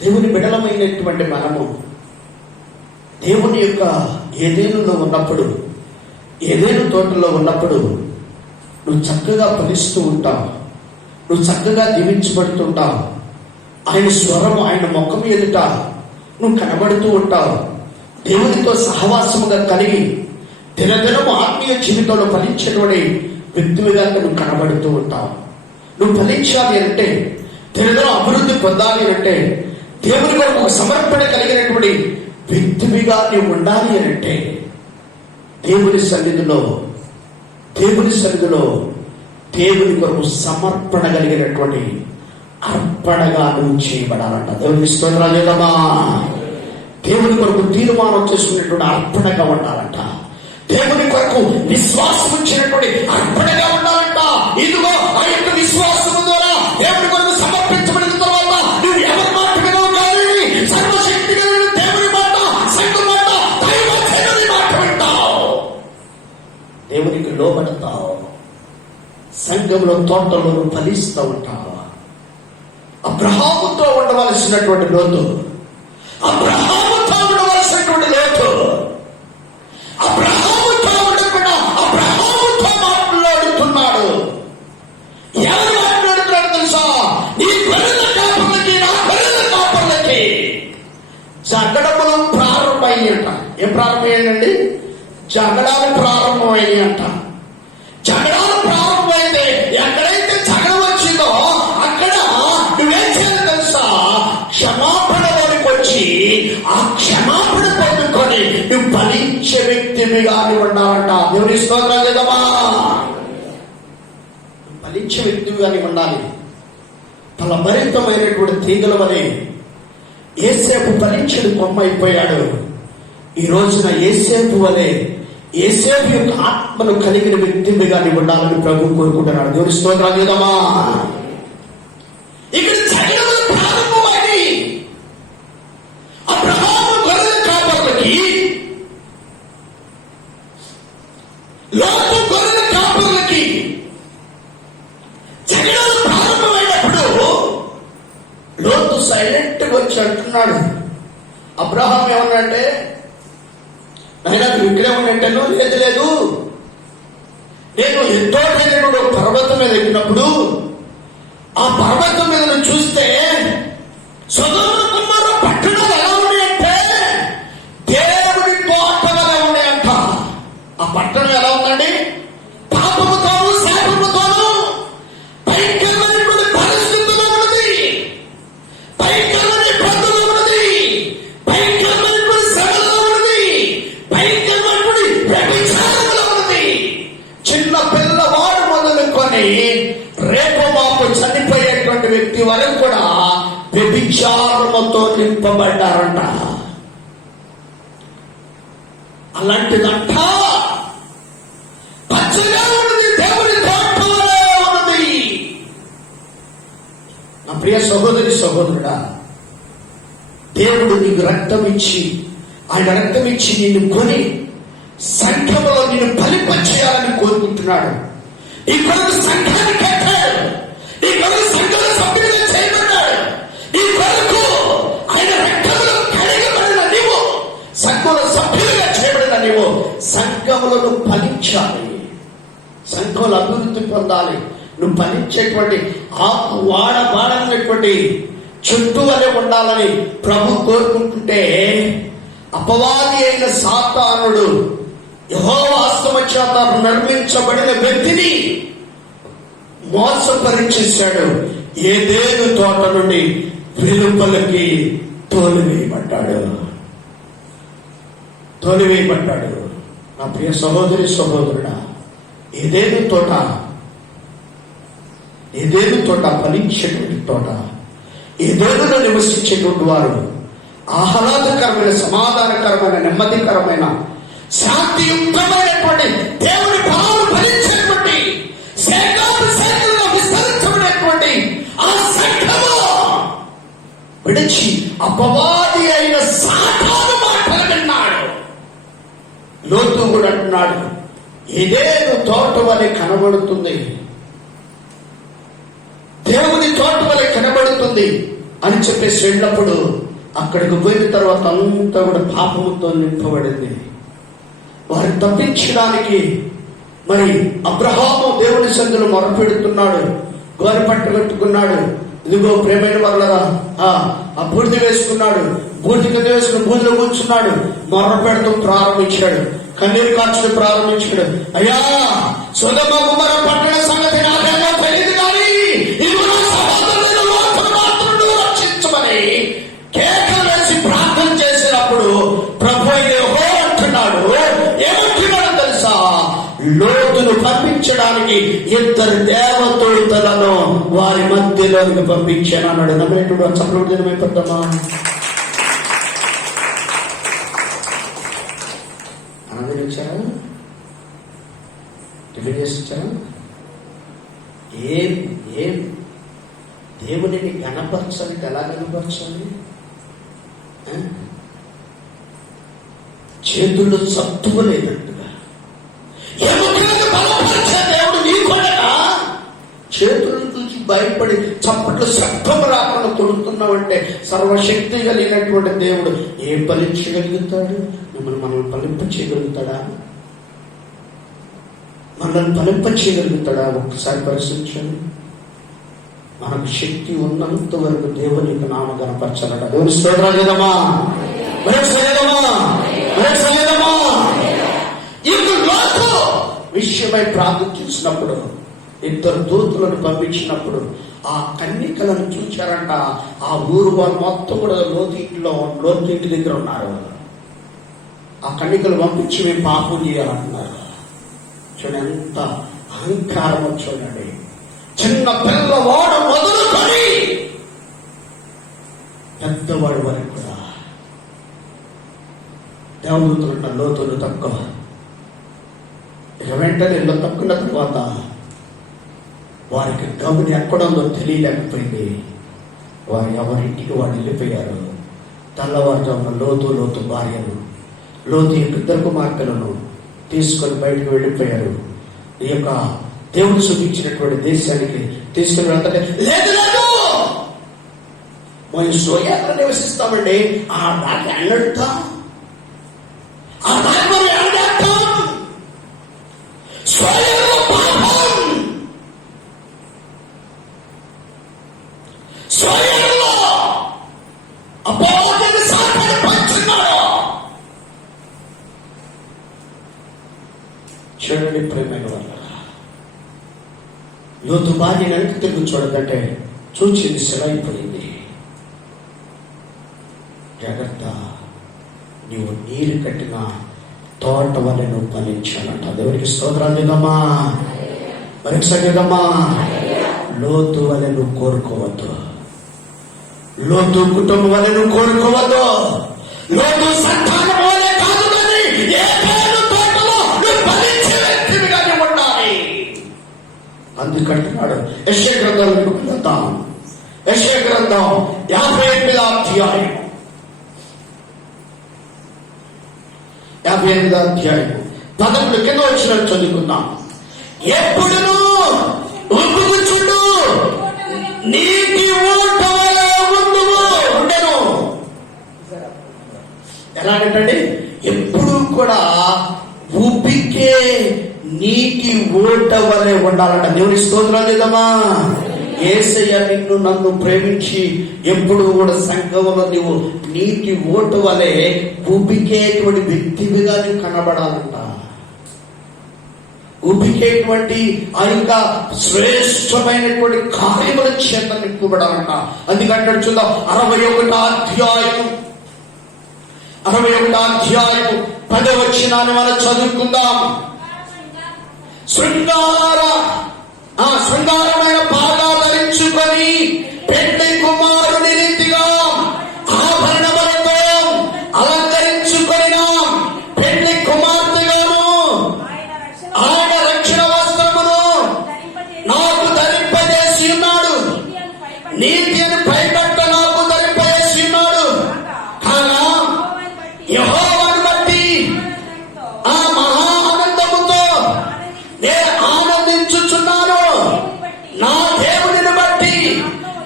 దేవుని బిడలమైనటువంటి మనము దేవుని యొక్క ఏదేనులో ఉన్నప్పుడు, ఏదేను తోటలో ఉన్నప్పుడు నువ్వు చక్కగా ఫలిస్తూ ఉంటావు, నువ్వు చక్కగా దీవించబడుతుంటావు. ఆయన స్వరము, ఆయన ముఖం ఎదుట నువ్వు కనబడుతూ ఉంటావు. దేవునితో సహవాసముగా కలిగి దినదినము ఆత్మీయ జీవితంలో ఫలించేటువంటి వ్యక్తిగా నువ్వు కనబడుతూ ఉంటావు. నువ్వు ఫలించాలి అంటే, దినదినం అభివృద్ధి పొందాలి అంటే, దేవుని కొరకు ఒక సమర్పణ కలిగినటువంటి వ్యక్తిగా నీవు ఉండాలి అంటే దేవుని సన్నిధిలో దేవుని కొరకు సమర్పణ కలిగినటువంటి అర్పణగా నువ్వు చేయబడాలంట. దేవుని స్తోత్రాలు చేద్దామా. దేవుని కొరకు తీర్మానం చేసుకునేటువంటి అర్పణగా ఉండాలంట. దేవుని కొరకు విశ్వాసం ఇచ్చినటువంటి అర్పణగా ఉండాలంట. ఇదిగో ఆ యొక్క విశ్వాసము ద్వారా దేవుని కొరకు సమర్పించబడిన తర్వాత నువ్వు ఎవరి మాట వినవు కానీ సర్వశక్తి కలిగిన దేవుని మాట, సంఘం మాట, దైవజనుని మాట వింటావు. దేవునికి లోబడతావు. సంఘంలో తోటలో ఫలిస్తూ ఉంటావు. అబ్రహాముతో ఉండవలసినటువంటి లోతు, అబ్రహాముతో ఉండవలసినటువంటి లోతు, అబ్రహాముతో ఉండకుండా అబ్రహాముతో మాట్లాడుతున్నాడు. ఎవరు మాట్లాడుతున్నాడు తెలుసా? నీ గొర్రెల కాపర్లకి, నా గొర్రెల కాపర్లకి జగడములు ప్రారంభమయ్యి అంట. ఏం ప్రారంభమయ్యండి? జగడాలు ప్రారంభమయ్యి అంట. జగడాలు ప్రారంభమైతే ఎక్కడైతే జగడం వచ్చిందో అక్కడ నువ్వేం చేయాలి తెలుసా? క్షమాపణ వరకు వచ్చి ఆ క్షమాపణ పొందుకొని నువ్వు ఫలించే వ్యక్తిగా ఉండాలంట. దేవుని స్తోత్రాలు చేద్దామా. ఫలించే వ్యక్తిగా ఉండాలి. ఫలభరితమైనటువంటి తీగల వలె ఏసేపు ఫలించడు కొమ్మ అయిపోయాడు. ఈ రోజున ఏసేపు వలె ఏసేపు యొక్క ఆత్మను కలిగిన వ్యక్తిగా ఉండాలని ప్రభు కోరుకుంటున్నాడు. దేవుని స్తోత్రాలు చేద్దామా. ఇక్కడ జగడములు ప్రారంభమై అబ్రహాము గొర్రెల కాపర్లకి, లోతు గొర్రెల కాపర్లకి జగడాలు ప్రారంభమైనప్పుడు లోతు సైలెంట్ గా వచ్చి అంటున్నాడు. అబ్రహాం ఏమన్నాడంటే, నాయనా నువ్వు ఇక్కడే ఉన్నట్టేనో? లేదు, నేను ఎంతో పర్వతం మీద ఎక్కినప్పుడు ఆ పర్వతం మీద నువ్వు చూస్తే సొదొమ కుమార పట్టణాలు ఎలా ఉన్నాయంటే దేవుడి తోటలుగా ఉన్నాయంట. ఆ పట్టణం ఎలా ఉందండి? పాపముతోను శాపముతోను భయంకరమైనటువంటి పరిస్థితుల్లో ఉన్నది, భయంకరమైన ఇబ్బందులు ఉన్నది, భయంకరమైనటువంటి శ్రమలో ఉన్నది, భయంకరమైనటువంటి వ్యభిచారంలో ఉన్నది. చిన్న పిల్లవాడు మొదలుకొని రేపు మాపు చనిపోయేటువంటి వ్యక్తి వరకు కూడా వ్యభిచారముతో నింపబడ్డారంట. అలాంటిదంట పచ్చగా ఉన్నది, దేవుని తోటలోనే ఉన్నది. నా ప్రియ సహోదరి సహోదరుడా, దేవుడు నీకు రక్తం ఇచ్చి, ఆయన రక్తం ఇచ్చి నిన్ను కొని సంఘములో నిన్ను ఫలింప చేయాలని కోరుకుంటున్నాడు. ఈ కొరకు సంఘాన్ని కట్టాడు, ఈ కొరకు సంఘంలో సభ్యులుగా చేయబడ్డాడు, ఈ కొరకు ఆయన రక్తంలో కడగబడిన నీవు, సంఘంలో సభ్యులుగా చేయబడిన నీవు సంఘములో నువ్వు ఫలించాలి, సంఘంలో అభివృద్ధి పొందాలి. నువ్వు ఫలించేటువంటి ఆకు వాడనటువంటి చుట్టూ వలె ఉండాలని ప్రభు కోరుకుంటుంటే, అపవాది అయిన సాతానుడు యెహోవా హస్తము చేత నిర్మించబడిన వ్యక్తిని మోసపరిచేశాడు. ఏదేను తోట నుండి వెలుపలకి తోలివేయబడ్డాడు. నా ప్రియ సహోదరి సహోదరుడా, ఏదేను తోట ఫలించేటువంటి తోట, ఏదేనులో నివసించేటువంటి వారు ఆహ్లాదకరమైన, సమాధానకరమైన, నెమ్మదికరమైన, శాంతియుక్తమైనటువంటి దేవుని భావం ఫలించేటువంటి శాఖలో విస్తరించబడినటువంటి ఆ సంఘము విడిచి అపవాది అయిన సాతాను మాటలు విన్నాడు. లోతు కూడా అంటున్నాడు, ఏదేను తోట వలె కనబడుతుంది, దేవుని తోట వలె కనబడుతుంది అని చెప్పేసి వెళ్ళినప్పుడు అక్కడికి పోయిన తర్వాత అంతా కూడా పాపముతో నింపబడింది. వారిని తప్పించడానికి మరి అబ్రహాము దేవుని సందులో మొరపెడుతున్నాడు, గోరి పట్టు కట్టుకున్నాడు. ఇదిగో ప్రేమైన వాళ్ళరా, ఆ బూడిద వేసుకున్నాడు, బూడిద కింద వేసుకుని బూడిలో కూర్చున్నాడు, మొర్ర పెడుతూ ప్రారంభించాడు, కన్నీరు కార్చడం ప్రారంభించాడు. అయ్యా, సొదొమ గొమొర్రా పట్టణ సంగతి నాకేమో తెలియదు, కానీ ఇది నా సహోదరులను లోతును మాత్రం రక్షించమని కేకలు వేసి ప్రార్థన చేసినప్పుడు ప్రభు యెహోవా అంటున్నాడు, ఏమంటున్నాడు తెలుసా? లోతును పంపించడానికి 2 దేవదూతలను వారి మధ్యలోకి పంపించాను అన్నాడు. నమ్మేటువంటి చప్పుడు దినమైపోతామా? అన్నది వచ్చారా? టిఫిన్ చేసి వచ్చారా? ఏం దేవుడిని గణపరచాలంటే ఎలా గణపరచాలి? చేతుల్లో సత్తువ లేనట్టుగా. బలపరిచే దేవుడు నీ కూడా చేతులు చూసి భయపడి చప్పట్లు శబ్దం రాకుండా కొడుతున్నావంటే సర్వశక్తి కలిగినటువంటి దేవుడు ఏం ఫలించగలుగుతాడు? మనల్ని ఫలింప చేయగలుగుతాడా? మనల్ని ఫలింప చేయగలుగుతాడా? ఒక్కసారి పరిశీలించండి. మనకు శక్తి ఉన్నంత వరకు దేవుని యొక్క నామ గణపరచాలట. దేవుని స్తోత్రాలు చేద్దామా? విషయమై ప్రార్థించినప్పుడు 2 దూతలను పంపించినప్పుడు ఆ కన్నికలను చూచారంట. ఆ ఊరు వారు మొత్తం కూడా లోతు దగ్గర ఉన్నారు. ఆ కన్నికలు పంపించి మేము పాపం చేయాలంటున్నారు. చూడండి ఎంత అహంకారమో చూడండి. చిన్న పిల్లవాడు మొదలుకొని పెద్దవాడు వరకు కూడా దేవదూతలు లోతులు తక్కువ. ఇక వెంటనే ఇల్లు తక్కువ తర్వాత వారికి గమని ఎక్కడంలో తెలియలేకపోయింది. వారు ఎవరింటికి వాడు వెళ్ళిపోయారు. తెల్లవారుజామున లోతు భార్యను, లోతు యొక్క 2 కుమార్తెలను తీసుకొని బయటకు వెళ్ళిపోయారు. ఈ యొక్క దేవుడు చూపించినటువంటి దేశానికి తీసుకుని వెళ్తాడే. లేదు లేదు, మేము సోయాత్ర నివసిస్తామండి. ఆ దాన్ని అన్నడుతాం, ఆ దాన్ని మనం ఎండేస్తాం. సోయలో పాపం, సోయలో అపోవాదిని సాతాను పంచున్నాడు. చూడండి ప్రేమైన వాళ్ళ, లోతు భార్య వెనక్కి తిరిగి చూడదంటే చూచింది సెలైపోయింది. జాగ్రత్త, నీవు నీరు కట్టిన తోట వల్ల నువ్వు ఫలించాలంట. దేవునికి స్తోత్రాలు చేద్దామా? మరొకసారి చేద్దామా? లోతు వల్ల నువ్వు కోరుకోవద్దు. లోతు కుటుంబం వలె నువ్వు కోరుకోవద్దు. లోతు సంతానం వలె కాదు, కానీ ఏదైనా తోటలో నువ్వు ఫలించే వ్యక్తిగానే ఉండాలి. అందుకంటున్నాడు యెషయా గ్రంథంలోకి వెళ్దాం. యెషయా గ్రంథం 58వ అధ్యాయం 11 కింద వచ్చిన చదువుకుందాం. ఎప్పుడును ఉబ్బుకుచుండు నీటి ఊట వలె ఉండెను. ఎలాగంటండి? ఎప్పుడు కూడా ఉబ్బికే నీటి ఊట వలె ఉండాలంట. దేవుని స్తోత్రం లేదమ్మా. యేసయ్య నిన్ను నన్ను ప్రేమించి ఎప్పుడు కూడా సంఘంలో నీవు నీటి ఊట వలె ఉబ్బికేటువంటి వ్యక్తిగా నీవు కనబడాలంట. ఉబ్బికేటువంటి ఆ యొక్క శ్రేష్టమైనటువంటి కార్యముల చేత నింపబడాలంట. అందుకంటే చూద్దాం 61వ అధ్యాయం 10వ వచనాన్ని మనం చదువుకుందాం. శృంగారమైన బాగా ధరించుకొని పెళ్లి కుమారుని రీతిగా ఆభరణములతో అలంకరించుకొని పెళ్లి కుమార్తెగాను ఆయన రక్షణ వస్త్రమును నాకు ధరింపజేసి ఉన్నాడు. నీతి అని పైబట్ట నాకు ధరింపజేసి ఉన్నాడు. కాగా యెహోవాను బట్టి ఆ మహా ఆనందముతో నేను ఆనందించుచున్నాను. నా దేవుడిని బట్టి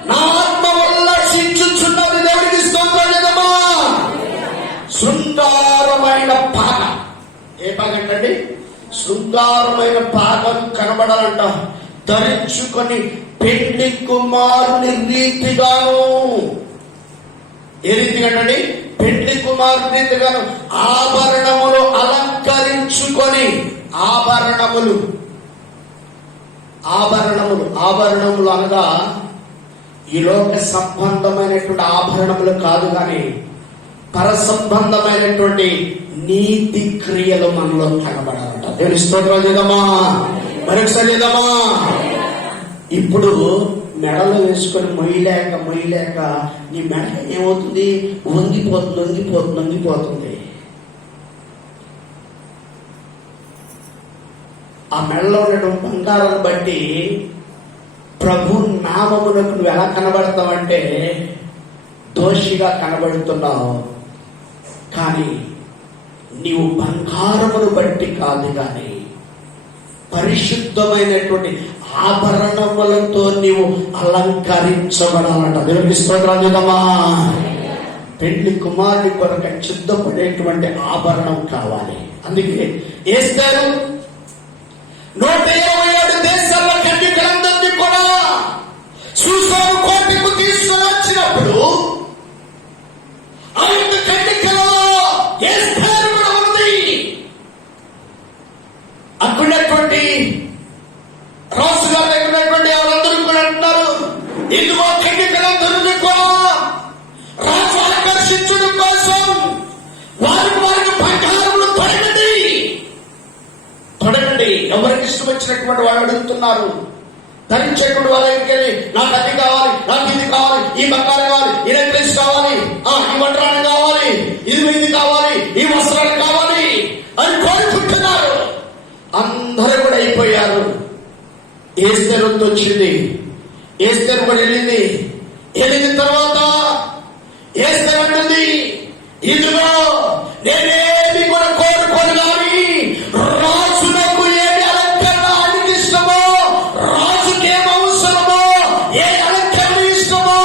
నా ఆత్మ ఉల్లసించుచున్నది. దేవుడికి స్తోత్రం లేదమ్మా. శృంగారమైన పాగ. ఏ పాగ అంటండి? శృంగారమైన పాగం కనబడాలంట. ధరించుకొని పెళ్లి కుమారుని రీతిగాను. ఏ రీతిగా అంటండి? పెళ్లి కుమారుని రీతిగాను ఆభరణములు అలంకరించుకొని. ఆభరణములు అనగా ఈ లోక సంబంధమైనటువంటి ఆభరణములు కాదు, కానీ పరసంబంధమైనటువంటి నీతి క్రియలు మనలో కనబడాలంట. దేవుని స్తోత్రం చేద్దామా. మరొకసారి చేద్దామా. ఇప్పుడు మెడలో వేసుకొని మొయ్యలేక నీ మెడ ఏమవుతుంది? వంగిపోతుంది. ఆ మెడలో ఉండడం బంగారాన్ని బట్టి ప్రభు నామమునకు నువ్వు ఎలా కనబడతావంటే దోషిగా కనబడుతున్నావు. కానీ నీవు బంగారమును బట్టి కాదు, కానీ పరిశుద్ధమైనటువంటి ఆభరణములతో నీవు అలంకరించబడాలంట. దేవునికి స్తోత్రం చేద్దామా. పెళ్లి కుమారుని కొరకు సిద్ధపడేటువంటి ఆభరణం కావాలి. అందుకే ఎస్తేరు 127 దేశాల్లో కన్యకలందరినీ కూడా సూసాను కోటకు తీసుకొని వచ్చినప్పుడు ఆ యొక్క కన్యకలో ఎస్తేరు కూడా ఉంది. అక్కడున్నటువంటి రాజుగారి దగ్గర ఉన్నటువంటి వాళ్ళందరూ కూడా అంటున్నారు, ఇదిగో కన్యకలందరినీ కూడా రాజు ఆకర్షించడం కోసం వారికి బంగారములు తొడగండి. ఎవరికి ఇష్టం వచ్చినటువంటి వాళ్ళు అడుగుతున్నారు. ధరించేటువంటి వాళ్ళ దగ్గరికి వెళ్ళి నాకు అది కావాలి, నాకు ఇది కావాలి, ఈ బంగారం కావాలి, ఈ నెక్లెస్ కావాలి, ఈ వడ్రాన్ని కావాలి, ఇది కావాలి, ఈ వస్త్రాలు కావాలి అని కోరుకుంటున్నారు. అందరూ కూడా అయిపోయారు. ఎస్తేరు వచ్చింది. ఎస్తేరు కూడా వెళ్ళిన తర్వాత ఎస్తేరు అంటుంది, ఇదిగో నేనేమి కూడా కోరుకోను, కానీ రాజులకు ఏమి అలంకరణ ఇష్టమో, రాజుకి ఏం అవసరమో, ఏ అలంకరణ ఇష్టమో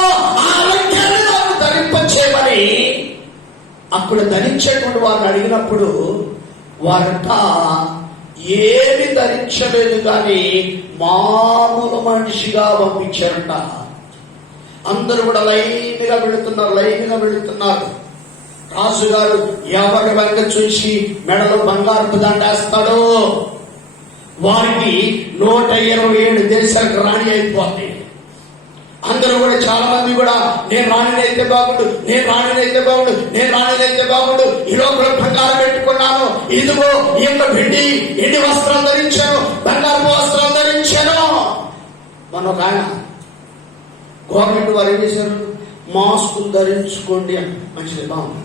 ఆ అలంకరణ నాకు ధరింపచేయమని అప్పుడు ధరించేటువంటి వారిని అడిగినప్పుడు వారంతా ఏమి ధరించలేదు, కానీ మామూలు మనిషిగా పంపించారంట. అందరూ కూడా లైన్గా వెళుతున్నారు. రాజుగారు ఎవరి వెనక చూసి మెడలో బంగారు దండేస్తాడో వారికి 127 దేశాలకు రాణి అయిపోతుంది. అందరూ కూడా చాలా మంది కూడా నేను రాణినైతే బాగుండు, ఈ లోపల బంగారం పెట్టుకున్నాను, ఇదిగో ఈ యొక్క వెండి వస్త్రం ధరించాను, బంగారపు వస్త్రం ధరించాను. మన ఒక ఆయన గవర్నమెంట్ వారు ఏం చేశారు, మాస్కులు ధరించుకోండి అని. మంచిది, బాగుంది.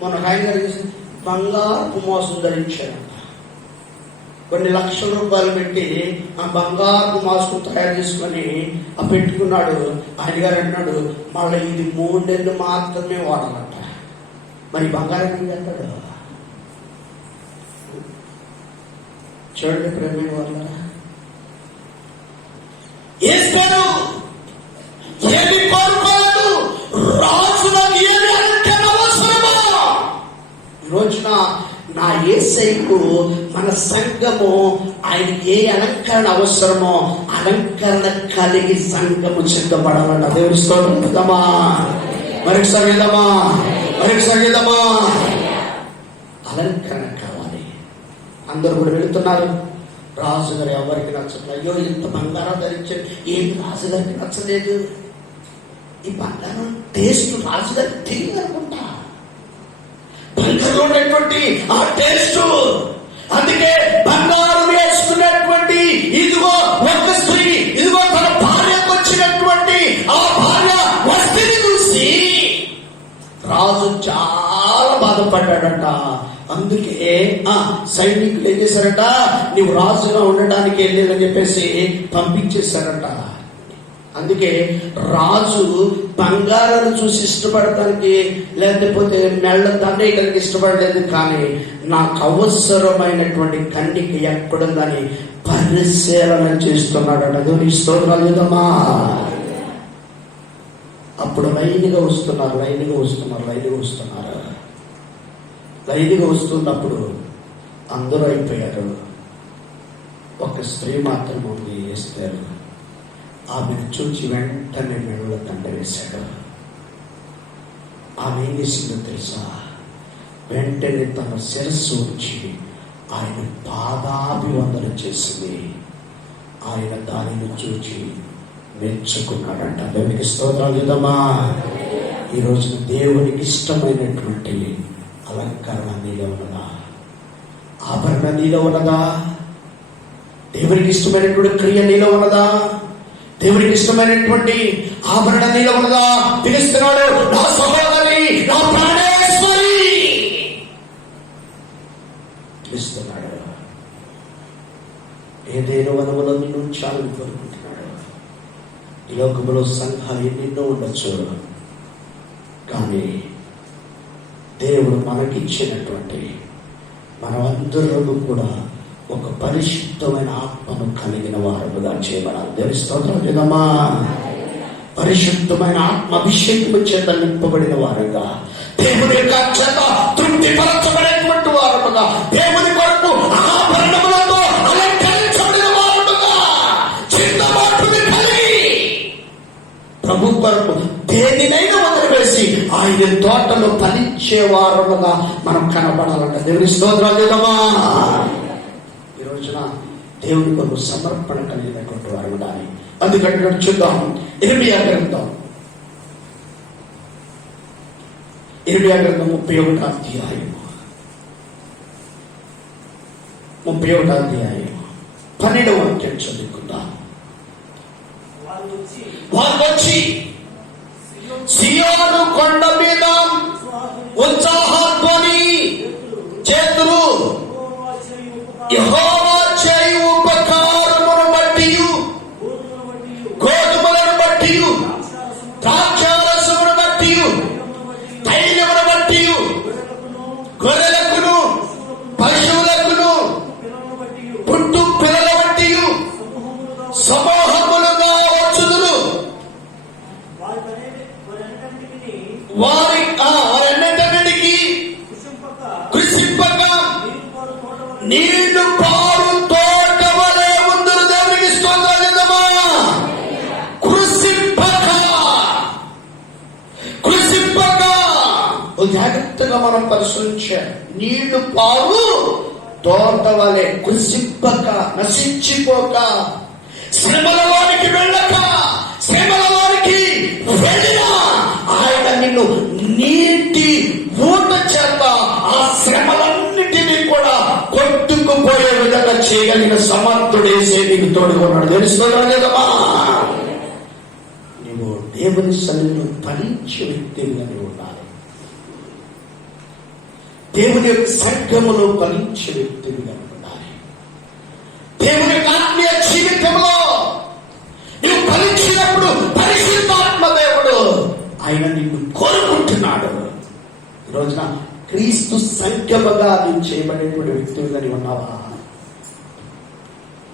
మొన్న ఆయన గారు బంగారపు మాస్కులు ధరించారంట. కొన్ని లక్షల రూపాయలు పెట్టి ఆ బంగారపు మాస్కు తయారు చేసుకొని పెట్టుకున్నాడు. ఆయన గారు అన్నాడు, మళ్ళీ ఇది 3 నెలలు మాత్రమే వాడాలంట. మరి బంగారం ఏం చేస్తాడు? చూడండి ప్రేమ వాళ్ళ ఏమి కోరుకోలేదు. రాజులకు ఏమి అలంకరణ అవసరమో ఈ రోజున నా యేసయ్యకు మన సంఘము ఆయనకి ఏ అలంకరణ అవసరమో అలంకరణ కలిగి సంఘము సిద్ధపడాలన్న దేవుడి స్తోత్రం పెడదామా? మరొకసారి వెళ్దామా? అలంకరణ కావాలి. అందరూ కూడా వెళుతున్నారు. రాజుగారు ఎవరికి నచ్చలేదు. అయ్యో ఇంత బంగారం ధరించారు, ఏం రాజుగారికి నచ్చలేదు. ఈ బంగారం టేస్ట్ రాజుగారికి తెలియదు అనుకుంటా. బంగారంలో ఉన్నటువంటి ఆ టేస్ట్. అందుకే బంగారం వేసుకున్నటువంటి ఇదిగో ఒక స్త్రీ, ఇదిగో తన భార్యకు వచ్చినటువంటి ఆ భార్య వస్తిని చూసి రాజు చాలా బాధపడ్డాడట. అందుకే సైనికులు ఏం చేశారట, నీవు రాజుగా ఉండడానికి వెళ్ళేదని చెప్పేసి పంపించేశారట. అందుకే రాజు బంగారాన్ని చూసి ఇష్టపడటానికి లేకపోతే మెళ్ళ దండేయడానికి ఇష్టపడలేదు. కానీ నాకు అవసరమైనటువంటి కన్నిక ఎక్కడుందని పరిశీలన చేస్తున్నాడట. దేవుని స్తోత్రాలు చేద్దామా? అప్పుడు లైన్గా వస్తున్నప్పుడు అందరూ అయిపోయారు. ఒక స్త్రీ మాత్రం ఉంది, వేస్తారు. ఆమెను చూచి వెంటనే మెడలో దండ వేశాడు. ఆమె ఏం చేసిందో తెలుసా? వెంటనే తన శిరస్సు ఉంచి ఆయన పాదాభివందనం చేసింది. ఆయన దానిని చూచి మెచ్చుకున్నాడంట. దేవునికి స్తోత్రాలు చేద్దామా? ఈ రోజున దేవునికి ఇష్టమైనటువంటి అలంకరణ నీలో ఉన్నదా? ఆభరణ నీలో ఉన్నదా? దేవునికి ఇష్టమైనటువంటి క్రియ నీలో ఉన్నదా? దేవునికి ఇష్టమైనటువంటి ఆభరణ నీలో ఉన్నదా? పిలుస్తున్నాడు, నా సహోదరి, నా ప్రాణేశ్వరి పిలుస్తున్నాడు. ఏదేనో వనములో నిన్ను ఉంచాలని కోరుకుంటున్నాడు. ఈ లోకంలో సంఘాలు ఎన్నెన్నో ఉండొచ్చు, కానీ దేవుడు మనకిచ్చినటువంటి మనమందరూ కూడా ఒక పరిశుద్ధమైన ఆత్మను కలిగిన వారుగా చేయబడాలి. దేవుని స్తోత్రం చేద్దామా? పరిశుద్ధమైన ఆత్మ అభిషేకం చేత నింపబడిన వారుగా, దేవుని యొక్క చేత తృప్తిపరచబడినటువంటి వారుగా, దేవుని కొరకు ఆభరణములతో అలంకరించబడిన వారుగా, చిన్నమాటని కలిగి ప్రభు కొరకు దేనినైనా వదిలివేసి ఆయన తోటలో ఫలించే వారుగా మనం కనబడాలంట. దేవుని స్తోత్రాలు చేద్దామా? ఈ రోజున దేవుని కొరకు సమర్పణ కలిగినటువంటి వారు ఉండాలి. అందుకంటే చూద్దాం, ఇర్మియా గ్రంథం 31వ అధ్యాయం 12వ వాక్యం చదువుకుందాం. వాళ్ళు వచ్చి సియోను కొండ మీద ఉత్సాహధ్వని చేతులు యెహోవా చేయు ఉపకారమును బట్టి, గోధుమలను బట్టి, ద్రాక్షారసమును బట్టి, తైలమును బట్టి, గొర్రెలకును పశువులకును పుట్టు పిల్లల బట్టి సమూహములుగా వచ్చుదురు. వారన్నిటికీ కృషింపక నీళ్లు పారు తోట వలె ముందురు. దేవునికి స్తోత్రం చేద్దామా? కృషింపక జాగ్రత్తగా మనం పరిశీలించాలి. నీళ్లు పారు తోట వలె కృషింపక, నశించిపోక, శ్రమలలోనికి వెళ్ళక, శ్రమలలోనికి వెళ్ళినా ఆయన నిన్ను నీటి ఊట చేత ఆ శ్రమలన్నిటినీ కూడా కొట్టుకుపోయే విధంగా చేయగలిగిన సమర్థుడేసే నీకు తోడుకున్నాడు. తెలుసుకోవడం లేదమ్మా? నీవు దేవుని సన్నిధిలో ఫలించే వ్యక్తిగా నీవు ఉండాలి. దేవుని యొక్క సంఘములో ఫలించే వ్యక్తిగా ఉండాలి. దేవుని యొక్క ఆత్మీయ జీవితంలో నీవు ఫలించినప్పుడు పరిశుద్ధాత్మ దేవుడు ఆయన నిన్ను కోరుకుంటున్నాడు. ఈ రోజున క్రీస్తు సంఘముగా నీవు చేయబడేటువంటి వ్యక్తులుగా నీవు ఉన్నావా?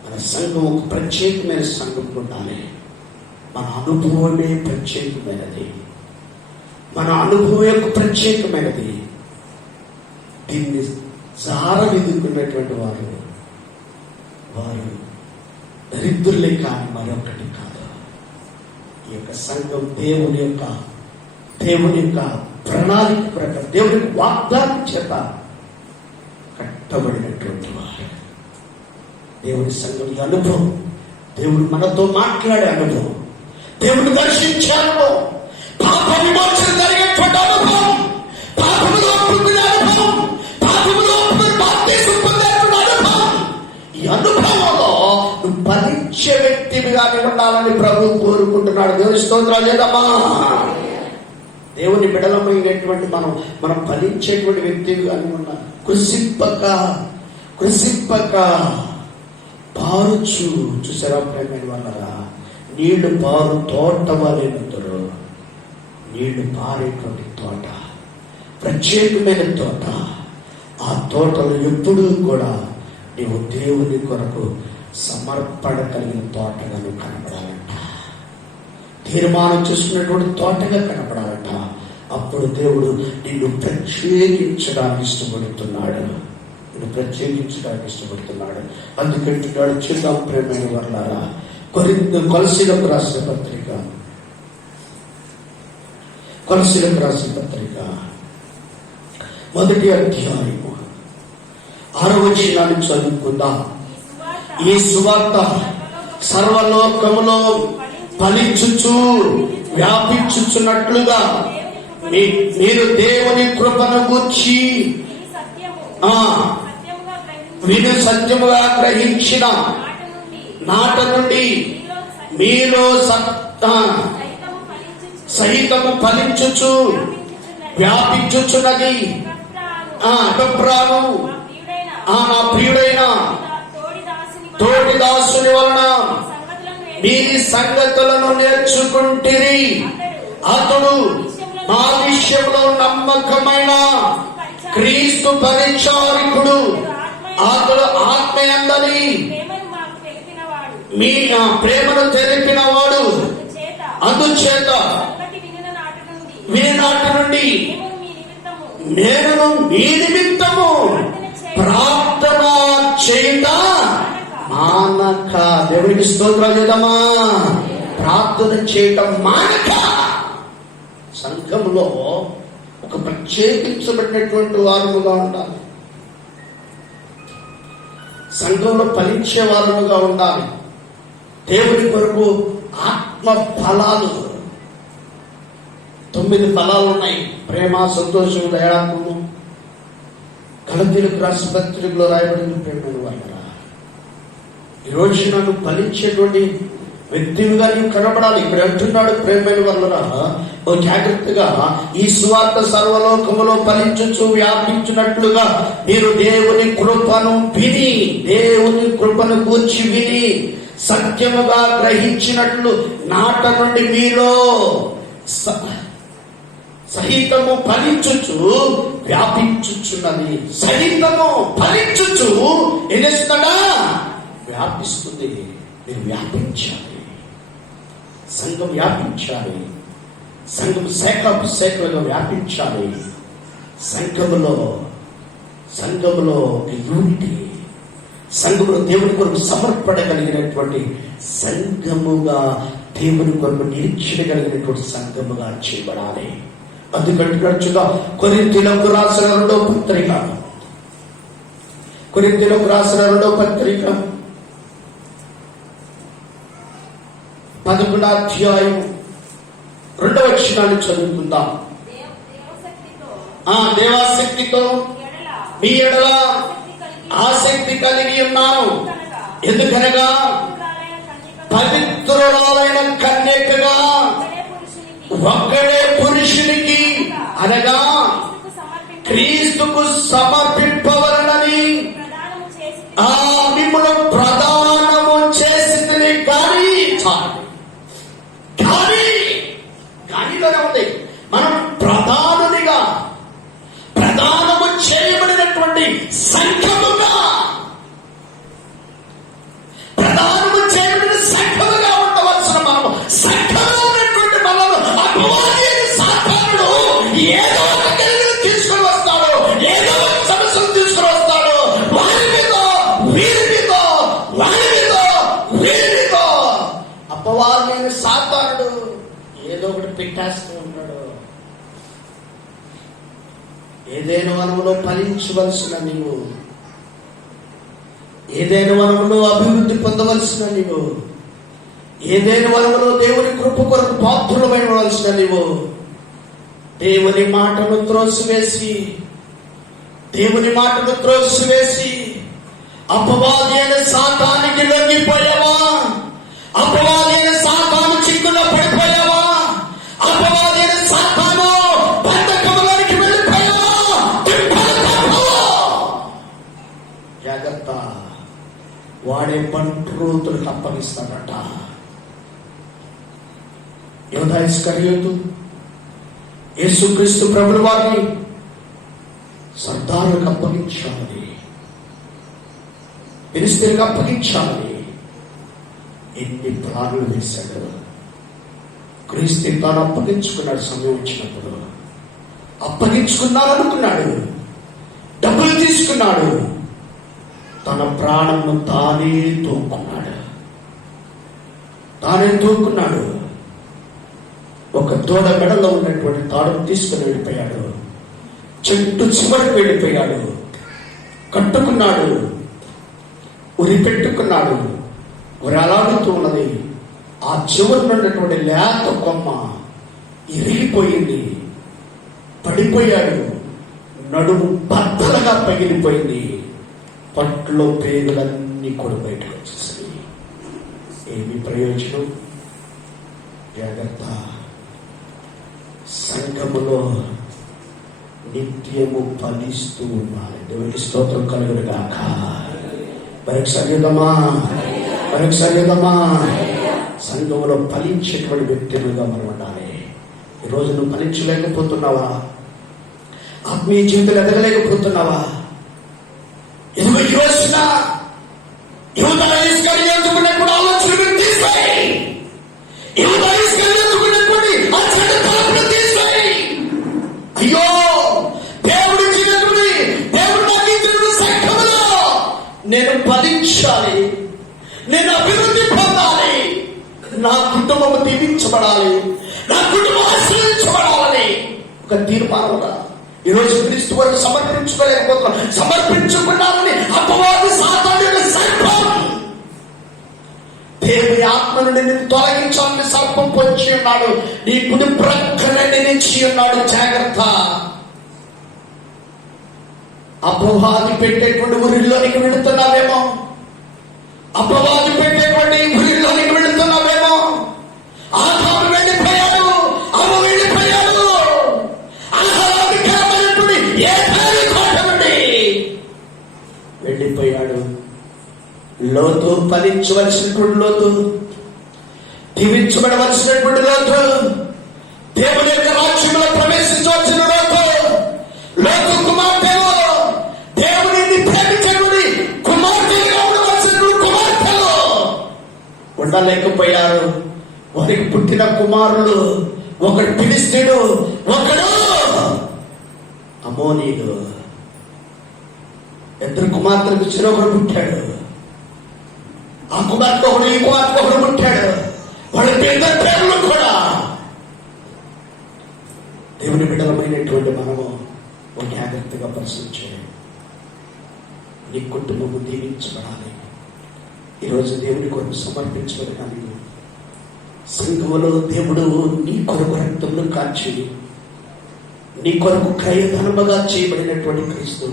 మన సంఘం ఒక ప్రత్యేకమైన సంఘం ఉండాలి. మన అనుభవమే ప్రత్యేకమైనది. మన అనుభవం యొక్క ప్రత్యేకమైనది. దీన్ని జారవిదుకున్నటువంటి వారు దరిద్రులే కానీ మరొకటి కాదు. ఈ యొక్క సంఘం దేవుని యొక్క ప్రణాళిక ప్రకారం దేవుని వాగ్దానం చేత కట్టబడినటువంటి వారు. దేవుని సంఘం అనుభవం, దేవుడు మనతో మాట్లాడే అనుభవం, దేవుడు దర్శించే అనుభవం, పాప విమోచన జరిగేటువంటి అనుభవం, పాపములో పొందిన అనుభవం, పాపములో బాప్తిసం పొందేటువంటి అనుభవం. ఈ అనుభవంలో నువ్వు ఫలించే వ్యక్తిగా ఉండాలని ప్రభువు కోరుకుంటున్నాడు. దేవుని స్తోత్రాలు చేద్దామా? దేవుని బిడలమైనటువంటి మనం ఫలించేటువంటి వ్యక్తిగా ఉండాలి. కృషింపక పారుచు. చూసారా ప్రేమైన వాళ్ళరా, నీళ్లు పారు తోట వాళ్ళేనందరూ. నీళ్లు పారేటువంటి తోట ప్రత్యేకమైన తోట. ఆ తోటలో ఎప్పుడూ కూడా నీవు దేవుని కొరకు సమర్పణ కలిగిన తోటగా నువ్వు కనపడాలంట. తీర్మానం చేసుకున్నటువంటి తోటగా కనపడాలంట. అప్పుడు దేవుడు నిన్ను ప్రత్యేకించడానికి ఇష్టపడుతున్నాడు. అందుకంటున్నాడు. చిన్న ప్రేమైన వర్లారా, కొలసీలకు రాసిన పత్రిక మొదటి అధ్యాయము 6వ వచనాన్ని చదువుకుందాం. ఈ సువార్త సర్వలోకములో ఫలించుచు వ్యాపించుచున్నట్లుగా మీరు దేవుని కృపను గూర్చి మీరు సత్యముగా గ్రహించిన నాట నుండి మీలో సహితము ఫలించుచు వ్యాపించుచున్నది అభిప్రాయం నా ప్రియుడైన తోటి దాసుని వలన మీరు సంగతులను నేర్చుకుంటిరి. అతడు మా విషయంలో నమ్మకమైన క్రీస్తు పరిచారికుడు. అతడు ఆత్మయందని మీ ప్రేమను తెలిపిన వాడు. అందుచేత వినినాటి నుండి నేను మీ నిమిత్తము ప్రార్థన చేయుట మానక. దేవునికి స్తోత్రాలు చేద్దామా? ప్రార్థన చేయటం మానక. సంఘంలో ఒక ప్రత్యేకించబడినటువంటి వారముగా ఉండాలి. సంఘంలో ఫలించే వారముగా ఉండాలి. దేవుని కొరకు ఆత్మ ఫలాలు 9 ఫలాలు ఉన్నాయి. ప్రేమ, సంతోషం, దయాత్మము. గలతీయులకు రాసిన పత్రికలో రాయబడిన ప్రేమ వాళ్ళరా, ఈరోజు నన్ను ఫలించేటువంటి వ్యక్తిగా నీవు కనబడాలి. ఇక్కడ అంటున్నాడు ప్రేమైన వాళ్ళరా, ఓ జాగ్రత్తగా ఈ సువార్త సర్వలోకములో ఫలించుచు వ్యాపించినట్లుగా మీరు దేవుని కృపను గూర్చి విని సత్యముగా గ్రహించినట్లు నాట నుండి మీలో సహితము ఫలించుచు వ్యాపించుచున్నది. సహితము ఫలించుచు ఏం చేస్తుందా? వ్యాపిస్తుంది. మీరు వ్యాపించాలి. సంఘం వ్యాపించాలి. సంఘం శాఖలుగా వ్యాపించాలి. సంఘములో యూనిటీ, సంఘములో దేవుని కొరకు సమర్పడగలిగినటువంటి సంఘముగా, దేవుని కొరకు నిరీక్షణ కలిగినటువంటి సంఘముగా చేయబడాలి. అందుకంటే ఖర్చుగా కొరింథీయులకు రాసిన 2వ పత్రిక 11వ అధ్యాయం 2వ వచనాన్ని చదువుకుందాం. దేవాశక్తితో మీ ఎడల ఆసక్తి కలిగి ఉన్నాను. ఎందుకనగా పవిత్రురాలైన కన్యకగా ఒక్కడే పురుషునికి అనగా క్రీస్తుకు సమర్పింపవలనని మిమ్మల్ని ప్రదానము చేసింది. కానీలోనే ఉంది. మనం ప్రధానము చేయబడినటువంటి సంఘముగా, ప్రధానము చేయబడిన సంఘముగా ఉండవలసిన మనము, సంఘంలో ఉన్నటువంటి మనము అపవాది సాతానుడు ఏదో ఒక కలిగిన తీసుకొని వస్తాడు, ఏదో ఒక సమస్యలు తీసుకొని వస్తాడు. వారి మీద అపవాది సాతానుడు ఏదో ఒకటి పెట్టేస్తూ ఉంటాడు. ఏదైనా వనములో ఫలించవలసిన నీవు, ఏదైనా వనములో అభివృద్ధి పొందవలసిన నీవు, ఏదైనా వనములో దేవుని కృప కొరకు పాత్రులమైనవలసిన నీవు దేవుని మాటను త్రోసివేసి అపవాది అయిన సాతానికి లొంగిపోయావా? అపవాది అయిన సాతాను చిక్కులో పడిపోయావా? అపవాది అయిన సాతాను బంధకములోనికి వెళ్ళిపోయావా? జాగ్రత్త, వాడే బంట్రోతులకు అప్పగిస్తాడట. యూదా ఇస్కరియోతు యేసుక్రీస్తు ప్రభుల వారిని సర్దారులకు అప్పగించాలని, ఫిలిష్తీయులకు అప్పగించాలని ఎన్ని ప్లాన్లు వేశాడు. క్రీస్తు తాను అప్పగించుకున్నాడు. సమయం వచ్చినప్పుడు అప్పగించుకున్నాడనుకున్నాడు, డబ్బులు తీసుకున్నాడు, తన ప్రాణంను తానే తోక్కున్నాడు. ఒక దూడ మెడలో ఉన్నటువంటి తాడును తీసుకుని వెళ్ళిపోయాడు. చెట్టు చివరికి వెళ్ళిపోయాడు. కట్టుకున్నాడు, ఉరి పెట్టుకున్నాడు. ఉరి అలాగుతూ ఉన్నది. ఆ చివరిలో ఉన్నటువంటి లేత కొమ్మ ఇరిగిపోయింది, పడిపోయాడు. నడుము బద్దలుగా పగిలిపోయింది. పట్లో పేగులన్నీ కూడా బయటకు వచ్చేసాయి. ఏమి ప్రయోజనం? జాగ్రత్త. సంఘములో నిత్యము ఫలిస్తూ ఉండాలి. దేవుని స్తోత్రం కలుగును గాక. పరీక్ష సంఘంలో ఫలించేటువంటి వ్యక్తులుగా మనం ఉండాలి. ఈరోజు నువ్వు ఫలించలేకపోతున్నావా? ఆత్మీయ జీవితంలో ఎదగలేకపోతున్నావా? ఇదిగో ఈ రోజున యూదా ఇస్కరియోతుకున్నటువంటి ఆలోచనలు తీసేయి. యూదా ఇస్కరియోతుకున్నటువంటి ఆ చెడ్డ తలంపులు తీసేయి. అయ్యో, దేవుడు నాకు ఇచ్చినటువంటి సంఘములో నేను ఫలించాలి, నేను అభివృద్ధి పొందాలి, నా కుటుంబం దీవించబడాలి, నా కుటుంబం ఆశ్రయించబడాలని ఒక తీర్మానంగా ఈరోజు క్రీస్తు వరకు సమర్పించుకోలేకపోతున్నాం. సమర్పించుకున్నామని అపవాది సాతానుడి సర్పం, దేవుని ఆత్మ నుండి నిన్ను తొలగించాలని సర్పం పొంచి ఉన్నాడు. నీ కుడి ప్రక్కన నిలిచి ఉన్నాడు. జాగ్రత్త. అపవాది పెట్టేటువంటి ఊరిలోనికి వెళుతున్నావేమో, అపవాది పెట్టేటువంటి ఊరిలోనికి వెళుతున్నావేమో. ఆహారం వెళ్ళిపోయాడు, అమ్మ వెళ్ళిపోయాడు. ఆహారాధికరమైనటువంటి ఏ పేరు కోట నుండి వెళ్ళిపోయాడు. లోతు ఫలించవలసినటువంటి లోతు, దీవించబడవలసినటువంటి లోతు, దేవుని యొక్క రాజ్యంలో ప్రవేశించవలసిన లోతు కుమార్తెలు, దేవుని ప్రేమించినటువంటి కుమార్తెలుగా ఉండవలసినటువంటి కుమార్తెలు ఉండలేకపోయారు. వారికి పుట్టిన కుమారులు, ఒకడు ఫిలిష్తీయుడు, ఒకడు అమోనీయుడు. ఇద్దరు కుమార్తెలకు చిరొకడు పుట్టాడు. ఆ కుమార్తె ఒకడు, ఈ కుమార్తె ఒకడు పుట్టాడు. వాళ్ళ ఇద్దరు పేర్లు కూడా. దేవుని బిడ్డలమైనటువంటి మనము ఒక జాగ్రత్తగా పరిశీలించాలి. నీ కుటుంబము దీవించబడాలి. ఈరోజు దేవుని కొరకు సమర్పించబడాలి. సంఘములో దేవుడు నీ కొరకు రక్తమును కాల్చి నీ కొరకు క్రయధనముగా చేయబడినటువంటి క్రీస్తు,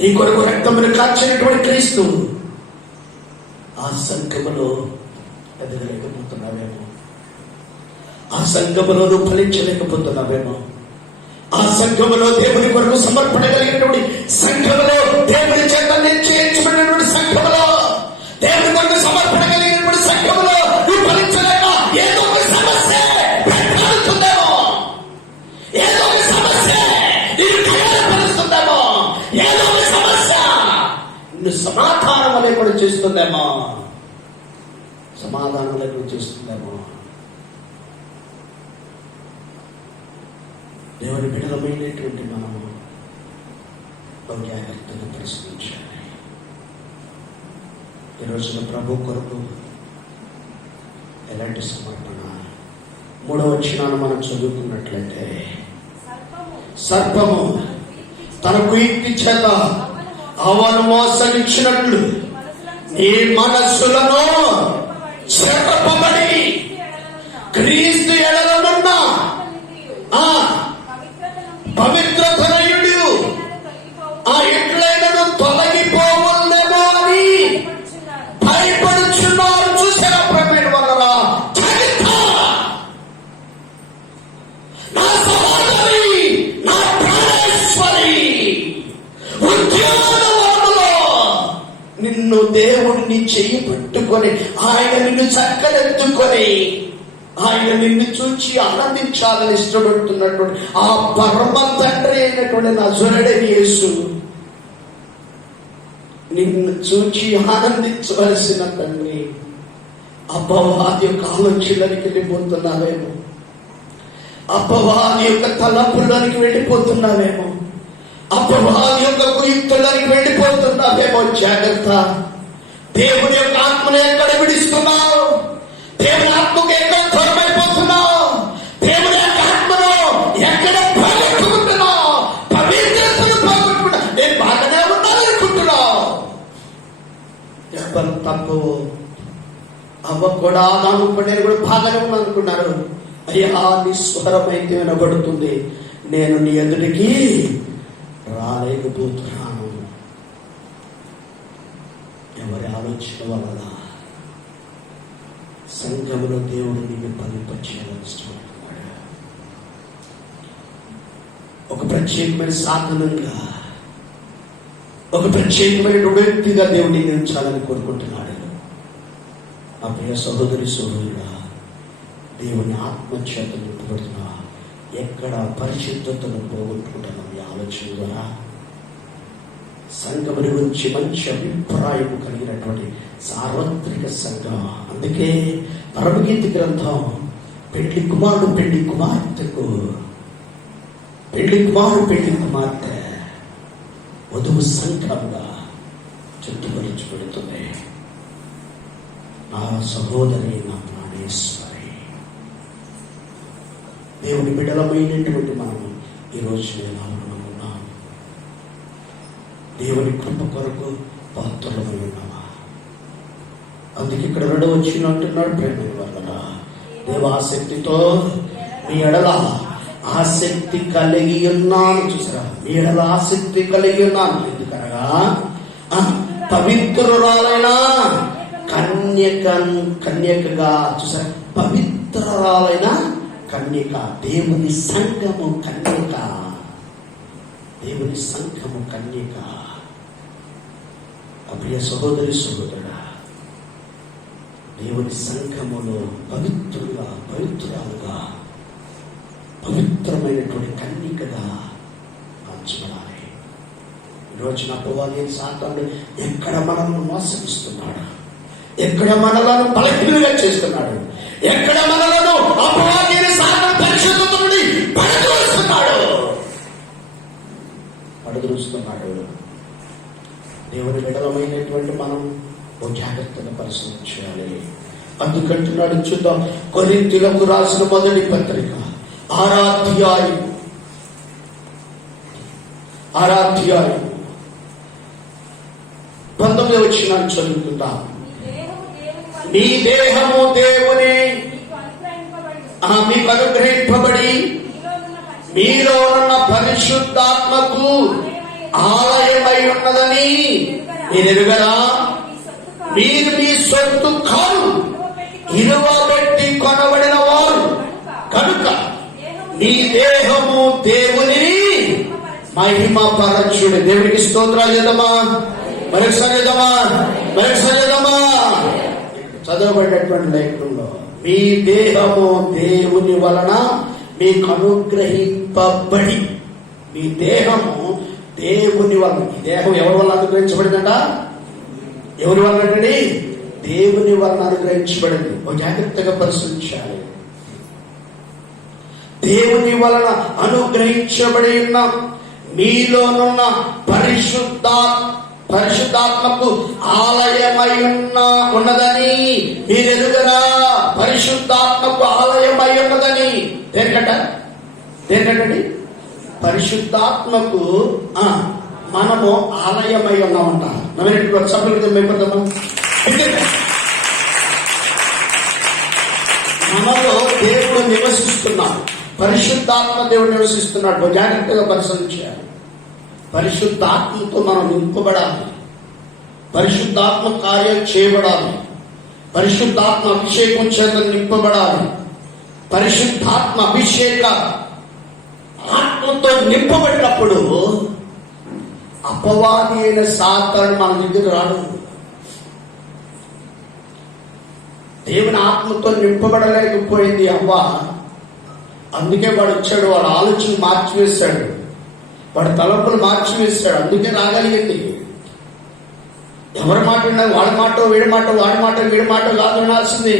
నీ కొరకు రక్తమును కాల్చినటువంటి క్రీస్తు ఆ సంఘములో ఎదగలేకపోతున్నావేమో. ఆ ఆ సంఘములో నువ్వు ఫలించలేకపోతున్నావేమో, ఆ సంఘములో దేవుని కొరకు సమర్పణ కలిగినటువంటి సంఘములో, దేవుని చేత నిశ్చయించబడినటువంటి సంఘములో, దేవుని కొరకు సమర్పణ కలిగినటువంటి సంఘములో నువ్వు ఫలించలేక ఏదో ఒక సమస్య వెంటాడుతుందేమో, ఏదో ఒక సమస్య నిన్ను కలవరపరుస్తుందేమో, ఏదో ఒక సమస్య నిన్ను సమాధానం లేకుండా చేస్తుందేమో, సమాధానం లేకుండా చేస్తుందేమో. దేవుని బిడ్డలమైనటువంటి మనము జాగ్రత్తగా ప్రశ్నించాలి. ఈ రోజున ప్రభు కొరకు ఎలాంటి సమర్పణ? 3వ వచనాన్ని మనం చదువుకున్నట్లయితే, సర్పము తన కుయుక్తి చేత అవను మోసగించినట్లు నీ మనస్సులను చెరపబడి క్రీస్తు ఎడలనున్న పవిత్రతనయుడు ఆ ఎట్లైనను తొలగిపోవలేమో అని భయపడుచున్నారు. చూసారా ప్రమేణ వలన నా సహోదరి, నా ప్రాణేశ్వరి, ఉద్యోగంలో నిన్ను దేవుడిని చెయ్యి పట్టుకొని ఆయన నిన్ను చక్కలెత్తుకొని ఆయన నిన్ను చూచి ఆనందించాలని ఇష్టపడుతున్నటువంటి ఆ పరమ తండ్రి అయినటువంటి నజరేయుడైన యేసు నిన్ను చూచి ఆనందించవలసిన తండ్రి అపవాది యొక్క ఆలోచనలోనికి వెళ్ళిపోతున్నావేమో, అపవాది యొక్క తలపుల్లోనికి వెళ్ళిపోతున్నావేమో, అపవాది యొక్క కుయుక్తుల్లోనికి వెళ్ళిపోతున్నావేమో. జాగ్రత్త. దేవుని యొక్క ఆత్మను ఎక్కడ విడిస్తున్నావు? దేవుని ఆత్మకు ఎక్కడ దూరమైపోతున్నావు? దేవుని యొక్క ఆత్మను ఎక్కడ పోగొట్టుకుంటున్నావు? పవిత్రతను పోగొట్టుకుంటున్నావు. నేను బాగానే ఉన్నాననుకుంటున్నావు. ఎవరు తప్పు? అవ్వ కూడా నేను కూడా బాగానే ఉన్నాను అనుకున్నారు. అయ్యా నీ స్వరం అయితే వినబడుతుంది, నేను నీ ఎదుటికి రాలేకపోతున్నాను. ఎవరి ఆలోచన వలన? సంఘములో దేవుడు నీకు ఫలింపచేయాలని ఇష్టపడుతున్నాడు. ఒక ప్రత్యేకమైన సాధనంగా, ఒక ప్రత్యేకమైన వ్యక్తిగా దేవుడిని నిలిచాలని కోరుకుంటున్నాడు. ఆ ప్రియ సహోదరి సహోదరుడా, దేవుని ఆత్మచేత నింపబడుతున్నా ఎక్కడ పరిశుద్ధతను పోగొట్టుకుంటున్నాం? ఈ ఆలోచన ద్వారా సంఘముని గురించి మంచి అభిప్రాయం కలిగినటువంటి సార్వత్రిక సంఘం. అందుకే పరమగీతి గ్రంథం పెళ్లి కుమారుడు పెళ్లి కుమార్తెకు, పెళ్లి కుమారుడు పెళ్లి కుమార్తె వధువు సంఘంగా చుట్టుపరచబడుతుంది. నా సహోదరి, నా ప్రాణేశ్వరి, దేవుని బిడ్డలమైనటువంటి మనము ఈరోజు ఎలా ఉన్నాం? దేవుని కృప కొరకు పాత్రలమై ఉన్నామా? అందుకే ఇక్కడ 2వ వచనం అంటున్నాడు, ప్రేమ వలన దేవాసక్తితో మీ ఎడల ఆసక్తి కలిగి ఉన్నాను. చూసారా? మీ ఎడల ఆసక్తి కలిగి ఉన్నాను. ఎందుకనగా పవిత్రురాలైన కన్యకగా, చూసారా? పవిత్రురాలైన కన్యక, దేవుని సంఘము కన్యక, దేవుని సంఘము కన్యక. ప్రియ సహోదరి సహోదరుడా, దేవుని సంఘములో పవిత్రురాలుగా పవిత్రమైనటువంటి కన్యకగా మార్చబడాలి. ఈరోజు అపవాది సాతానుడు ఎక్కడ మనల్ని మోసగిస్తున్నాడు, ఎక్కడ మనలను బలహీనంగా చేస్తున్నాడు, ఎక్కడ మనలను అపవాది సాతాను పరిశుద్ధత నుండి పడదూస్తున్నాడు. దేవుని బిడ్డలమైనటువంటి మనం ఓ జాగ్రత్తగా పరిశీలించాలి. అందుకంటున్నాడు, చూద్దాం. కొరింథీయులకు రాసిన మొదటి పత్రిక 6వ అధ్యాయం 19వ వచనాన్ని చదువుకుందాం. నీ దేహము దేవుని మీకు అనుగ్రహింపబడి మీలో ఉన్న పరిశుద్ధాత్మకు ఆలయమై ఉన్నదని మీరు ఎరుగరా? మీరు మీ సొత్తు కాదు, ఇరువ పెట్టి కొనబడిన వారు నీ దేహము దేవుని మహిమపరచుడి. దేవునికి స్తోత్రాలు చేద్దామా, మరొకసారి చేద్దామా. చదవబడేటువంటి లేఖనంలో మీ దేహము దేవుని వలన మీకు అనుగ్రహింపబడి, మీ దేహము దేవుని వలన, ఈ దేహం ఎవరి వల్ల అనుగ్రహించబడిందంట? ఎవరి వలన అండి? దేవుని వలన అనుగ్రహించబడింది. ఒక జాగ్రత్తగా పరిశీలించాలి. దేవుని వలన అనుగ్రహించబడి ఉన్న మీలోనున్న పరిశుద్ధాత్మకు ఆలయమై ఉన్నదని మీరెరుగరా? పరిశుద్ధాత్మకు ఆలయమై ఉన్నదని. దేనికంటండి? పరిశుద్ధాత్మకు మనము ఆలయమై ఉన్నామంట. నమ్మినట్టు సభ్యులతో మేపడదామా? మనలో దేవుడు నివసిస్తున్నాడు, పరిశుద్ధాత్మ దేవుడు నివసిస్తున్నాడు. జాగ్రత్తగా పరిశీలించాలి. పరిశుద్ధాత్మతో మనం నింపబడాలి, పరిశుద్ధాత్మ కార్యం చేయబడాలి, పరిశుద్ధాత్మ అభిషేకం చేత నింపబడాలి. పరిశుద్ధాత్మ అభిషేక ఆత్మతో నింపబడినప్పుడు అపవాది అయిన సాతాను మన దగ్గర రాడు. దేవుని ఆత్మతో నింపబడలేకపోయింది అవ్వ. అందుకే వాడు వచ్చాడు, వాడు ఆలోచన మార్చివేశాడు, వాడు తలంపులు మార్చివేశాడు. అందుకే రాగలిగింది. ఎవరి మాట విన్నది? వాడి మాట, వీడి మాట, వాడి మాట, వీడి మాట కాదు వినాల్సింది.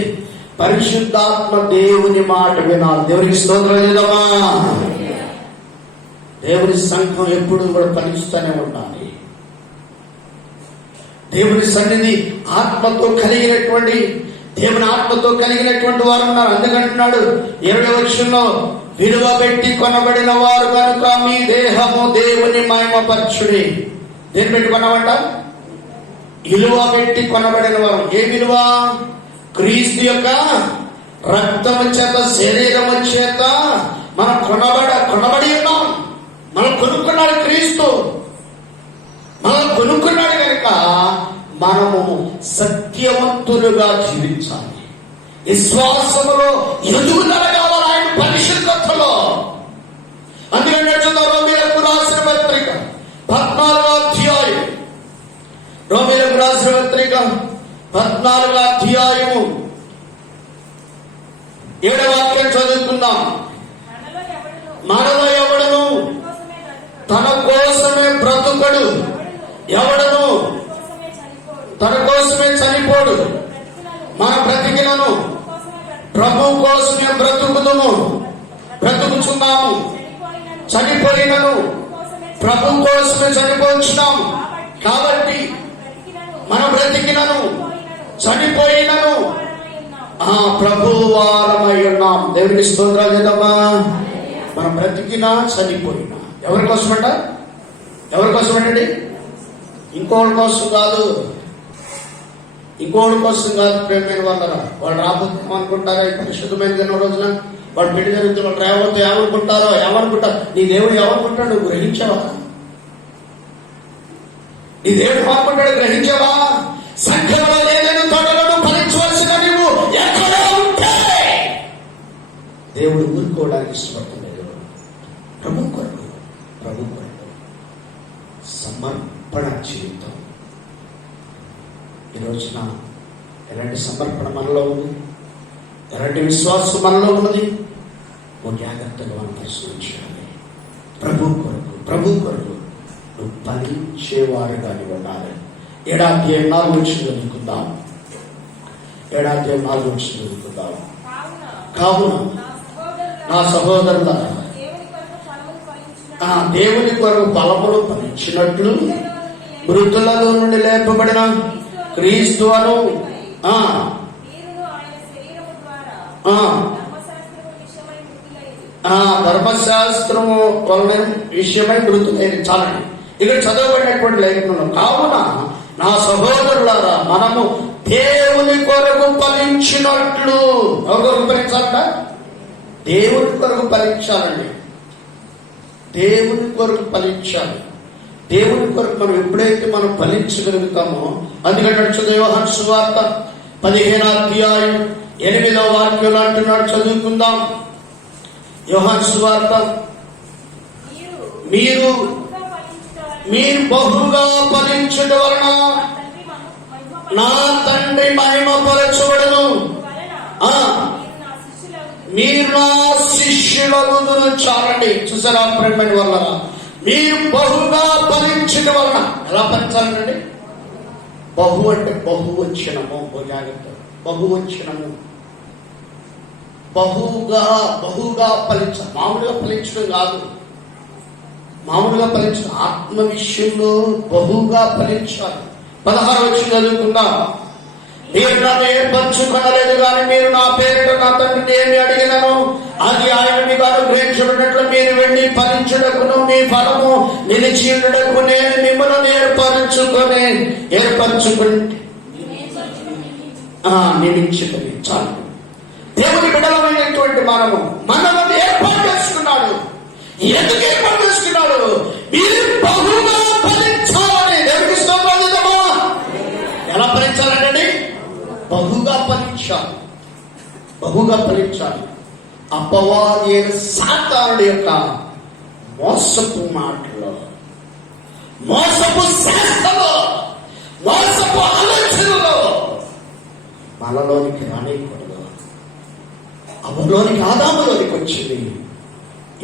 పరిశుద్ధాత్మ దేవుని మాట వినాలి. దేవునికి స్తోత్రం చేద్దామా? దేవుని సంఘం ఎప్పుడు కూడా ఫలిస్తూనే ఉండాలి. దేవుని సన్నిధి ఆత్మతో కలిగినటువంటి, దేవుని ఆత్మతో కలిగినటువంటి వారు ఉన్నారు. అందుకంటున్నాడు 20వ వచనంలో, విలువ పెట్టి కొనబడిన వారు కనుక మీ దేహము దేవుని మహిమపరచుడి. దేని పెట్టి కొనమంట? విలువ పెట్టి కొనబడిన వారు. ఏ విలువ? క్రీస్తు యొక్క రక్తము చేత, శరీరము చేత మనం కొనబడి ఉన్నాం. మనం కొనుక్కున్నాడు క్రీస్తు. మనం కొనుక్కున్నాడు కనుక మనము సత్యవంతులుగా జీవించాలి. విశ్వాసములో ఎదుగుదల కావాలి, ఆయన పరిశుద్ధతలో. అందుకంటే రోమీలకు రాసిన పత్రిక 14వ అధ్యాయం, రోమీలకు రాసిన పత్రిక 14వ అధ్యాయము 7వ వాక్యం చదువుకుందాం. మనలో ఎవడను తన కోసమే బ్రతుకడు, ఎవడను తన కోసమే చనిపోడు. మన బ్రతికినను ప్రభు కోసమే బ్రతుకుతున్నాము. చనిపోయినను ప్రభు కోసమే చనిపోతున్నాము. కాబట్టి మన బ్రతికినను చనిపోయినను ప్రభు వారమై ఉన్నాం. దేవునికి స్తోత్రాలు చేద్దామా? మనం బ్రతికినా చనిపోయినా ఎవరి కోసమంట? ఎవరి కోసమంటండి? ఇంకోటి కోసం కాదు, ఇంకోటి కోసం కాదు. ప్రేమైన వాళ్ళరా, వాళ్ళు రాబోతాం అనుకుంటారా? పరిశుద్ధమైన దిన రోజున వాడు పెళ్లి జరుగుతున్న వాళ్ళు రాబోతే ఏమనుకుంటారు? నీ దేవుడు ఏమనుకుంటాడు? గ్రహించావా? నీ దేవుడు ఏమనుకుంటాడు? గ్రహించావా? సంఖ్యలో లేదని తోటలను ఫలించవలసిన నీవు ఎక్కడ ఉంటే దేవుడు ఊరుకోవడానికి ఇష్టపడుతున్నాడు. ప్రభు కొరకు సమర్పణ జీవితం. ఈ రోజున ఎలాంటి సమర్పణ మనలో ఉంది? ఎలాంటి విశ్వాసం మనలో ఉన్నది? ఓ జాగ్రత్తగా మనం పరిశీలించాలి. ప్రభు కొరకు నువ్వు ఫలించేవారుగా ఉండాలి. 7వ అధ్యాయం 4వ వచనం చదువుకుందాం. 7వ అధ్యాయం 4వ వచనం చదువుకుందాం. కావున నా సహోదరులారా, దేవుని కొరకు ఫలములు ఫలించినట్లు మృతులలో నుండి లేపబడిన క్రీస్తు అను ధర్మశాస్త్రము వలన విషయమై మృతులైన. చాలండి. ఇక్కడ చదవబడినటువంటి లేఖనంలో, కావున నా సహోదరులారా, మనము దేవుని కొరకు ఫలించినట్లు. ఎవరి కొరకు ఫలించాలంట? దేవుని కొరకు ఫలించాలండి. దేవుని కొరకు ఫలించాలి. దేవుని కొరకు మనం ఎప్పుడైతే మనం ఫలించగలుగుతామో, అందుకంటే యోహాను సువార్త 15వ అధ్యాయం 8వ వాక్యంలో అంటున్నాడు, చదువుకుందాం. యోహాను సువార్త మీరు బహుగా ఫలించుట వలన నా తండ్రి మహిమపరచబడును. మీరు నా శిష్యులగుదురు. చాలండి, చూసారా ప్రేమ వల్ల మీరు బహుగా ఫలించుట వలన. ఎలా ఫలించాలండి? బహు అంటే బహువచనము. జాగ్రత్త, బహువచనము. బహుగా ఫలించాలి. మామూలుగా ఫలించడం కాదు. మామూలుగా ఫలించడం ఆత్మ విషయంలో బహుగా ఫలించాలి. 16 వచనం చదువుకుందాం. మీరు నన్ను ఏర్పరచుకొనలేదు కానీ మీరు నా పేరిట నా తండ్రిని ఏమి అడిగినను అది ఆయన మీకు అనుగ్రహించున్నట్లు మీరు వెళ్ళి ఫలించుటకును మీ ఫలము నిలిచి ఉండటకు నేను మిమ్మల్ని నియమించుకొని చాలు. దేవుని బిడ్డలమైనటువంటి మనల్ని ఏర్పాటు చేసుకున్నాడు. ఎందుకు ఏర్పాటు చేసుకున్నాడు? మీరు బహుగా ఫలించాలని. దేవుడికి స్తోత్రం చేద్దామా? ఎలా ఫలించాలంటే బహుగా ఫలించాలి. బహుగా ఫలించాలి. అపవాది అయిన సాతానుడి యొక్క మోసపు మాటలో, మోసపు శాస్త్రలో, మోసపు ఆలోచనలో మనలోనికి రానికూడదు. అవలోనికి ఆదాములోనికి వచ్చింది.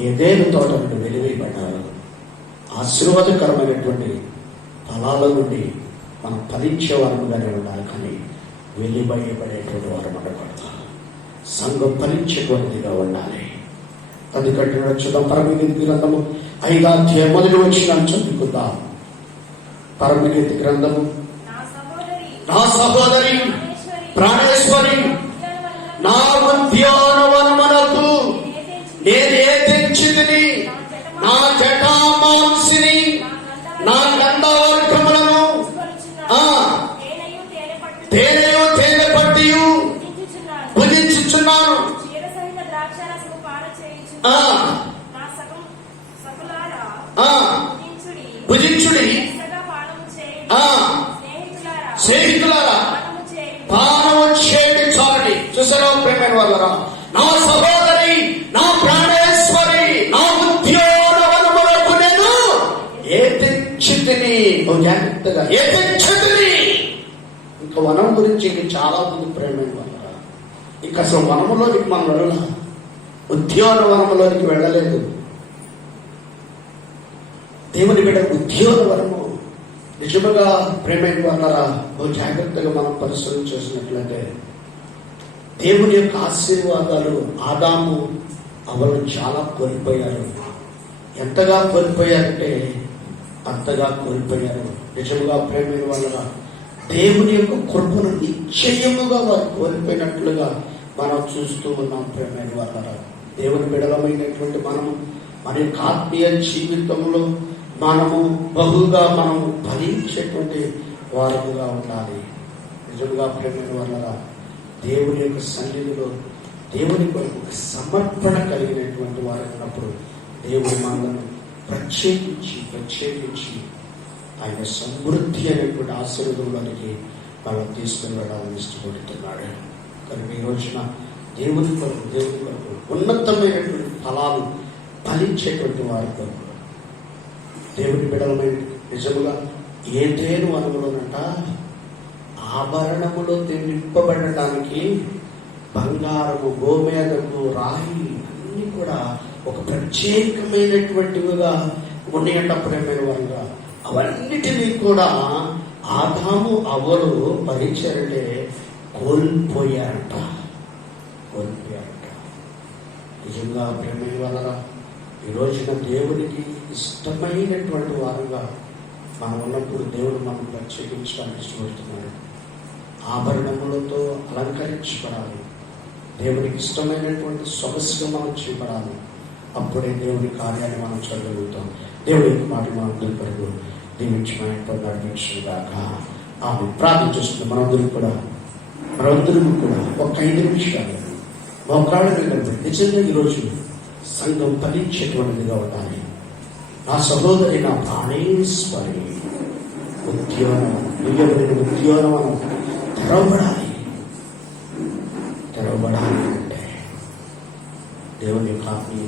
ఏదేను తోట నుండి వెలివేయబడ్డారు. ఆశీర్వాదకరమైనటువంటి ఫలాల నుండి మనం ఫలించే వారముగానే ఉండాలి, కానీ వెలివేయబడేటువంటి వారు ఉండకూడదు. సంఘం ఫలించేటువంటిదిగా ఉండాలి. అందుకంటే చూద్దాం. పరమగీతి గ్రంథము 5వ అధ్యాయం 1వ వచనం చదువుకుందాం. పరమగీతి గ్రంథము. నా సహోదరి ప్రాణేశ్వరి, నా ఉద్యానవనమునకు నేనే తెచ్చితిని నా జటామాంసిని, నా గంధవర్గములను, తేనెయు తేనె పట్టియు భుజించుచున్నాను. భుజించుడి, స్నేహితులారా పానము చేయండి. చాలండి. చూసారా ప్రేమైన వాళ్ళరా? నా సహోదరి, నా ప్రాణేశ్వరి, నా ఉద్యోగవనములకు నేను ఏ తెచ్చితిని. జాగ్రత్తగా ఏ తెచ్చితిని. ఇంకా వనం గురించి ఇంక చాలా మంది ప్రేమైన వాళ్ళరా. ఇక అసలు వనములోనికి మనం వెళ్ళాల. ఉద్యోగవనములోనికి వెళ్ళలేదు. దేవుని బిడ్డ ఉద్యోగవనము నిజముగా ప్రేమైన వాళ్ళరా జాగ్రత్తగా మనం పరిశీలన చేసినట్లయితే దేవుని యొక్క ఆశీర్వాదాలు ఆదాము అవలు చాలా కోల్పోయారు. ఎంతగా కోల్పోయారంటే అంతగా కోల్పోయారు. నిజముగా ప్రేమైన వాళ్ళరా దేవుని యొక్క కృపను నిశ్చయముగా వారు కోల్పోయినట్లుగా మనం చూస్తూ ఉన్నాం. ప్రేమైన వాళ్ళరా దేవుని బిడలమైనటువంటి మన యొక్క ఆత్మీయ జీవితంలో బహుగా ఫలించేటువంటి వారముగా ఉండాలి. నిజంగా ప్రేమైన వాళ్ళరా దేవుని యొక్క సన్నిధిలో దేవుని కొరకు సమర్పణ కలిగినటువంటి వారు ఉన్నప్పుడు దేవుని మనలను ప్రత్యేకించి ఆయన సమృద్ధి అనేటువంటి ఆశీర్వాదంలోనికి మనం తీసుకుని వెళ్ళాలని ఇష్టపడుతున్నాడు. కానీ ఈ రోజున దేవుని కొరకు ఉన్నతమైనటువంటి ఫలాలు ఫలించేటువంటి వారి కొరకు దేవుని బిడలమైన నిజముగా ఏదేను వనములోనంట ఆభరణములో నింపబడటానికి బంగారము, గోమేదము, రాయి అన్ని కూడా ఒక ప్రత్యేకమైనటువంటివిగా ఉన్నాయంట. ప్రేమైన వారుగా అవన్నిటినీ కూడా ఆదాము అవ్వలు భరించారంటే కోల్పోయారంట. నిజంగా ప్రేమైన వాళ్ళరా ఈ రోజున దేవునికి ఇష్టమైనటువంటి వారుగా మనం ఉన్నప్పుడు దేవుడు మనం ప్రత్యేకించడానికి ఇష్టపడుతున్నాడు. ఆభరణములతో అలంకరించబడాలి. దేవునికి ఇష్టమైనటువంటి సొగసుగా మనం చేయబడాలి. అప్పుడే దేవుని కార్యాన్ని మనం చదవగలుగుతాం. దేవుడి మాట మనందరి కొరకు దీవించమని నడిపించుగాక. ఆమె ప్రార్థన చేస్తుంది. మనందరూ కూడా ఒక 5 నిమిషాలు మోకాళ్ళ మీద నిజంగా ఈరోజు సంఘం ఫలించేటువంటిదిగా ఉండాలి. నా సహోదరి, నా ప్రాణేశ్వరి, ఉద్యోగం తెరవబడాలి అంటే దేవుని యొక్క ఆత్మీయ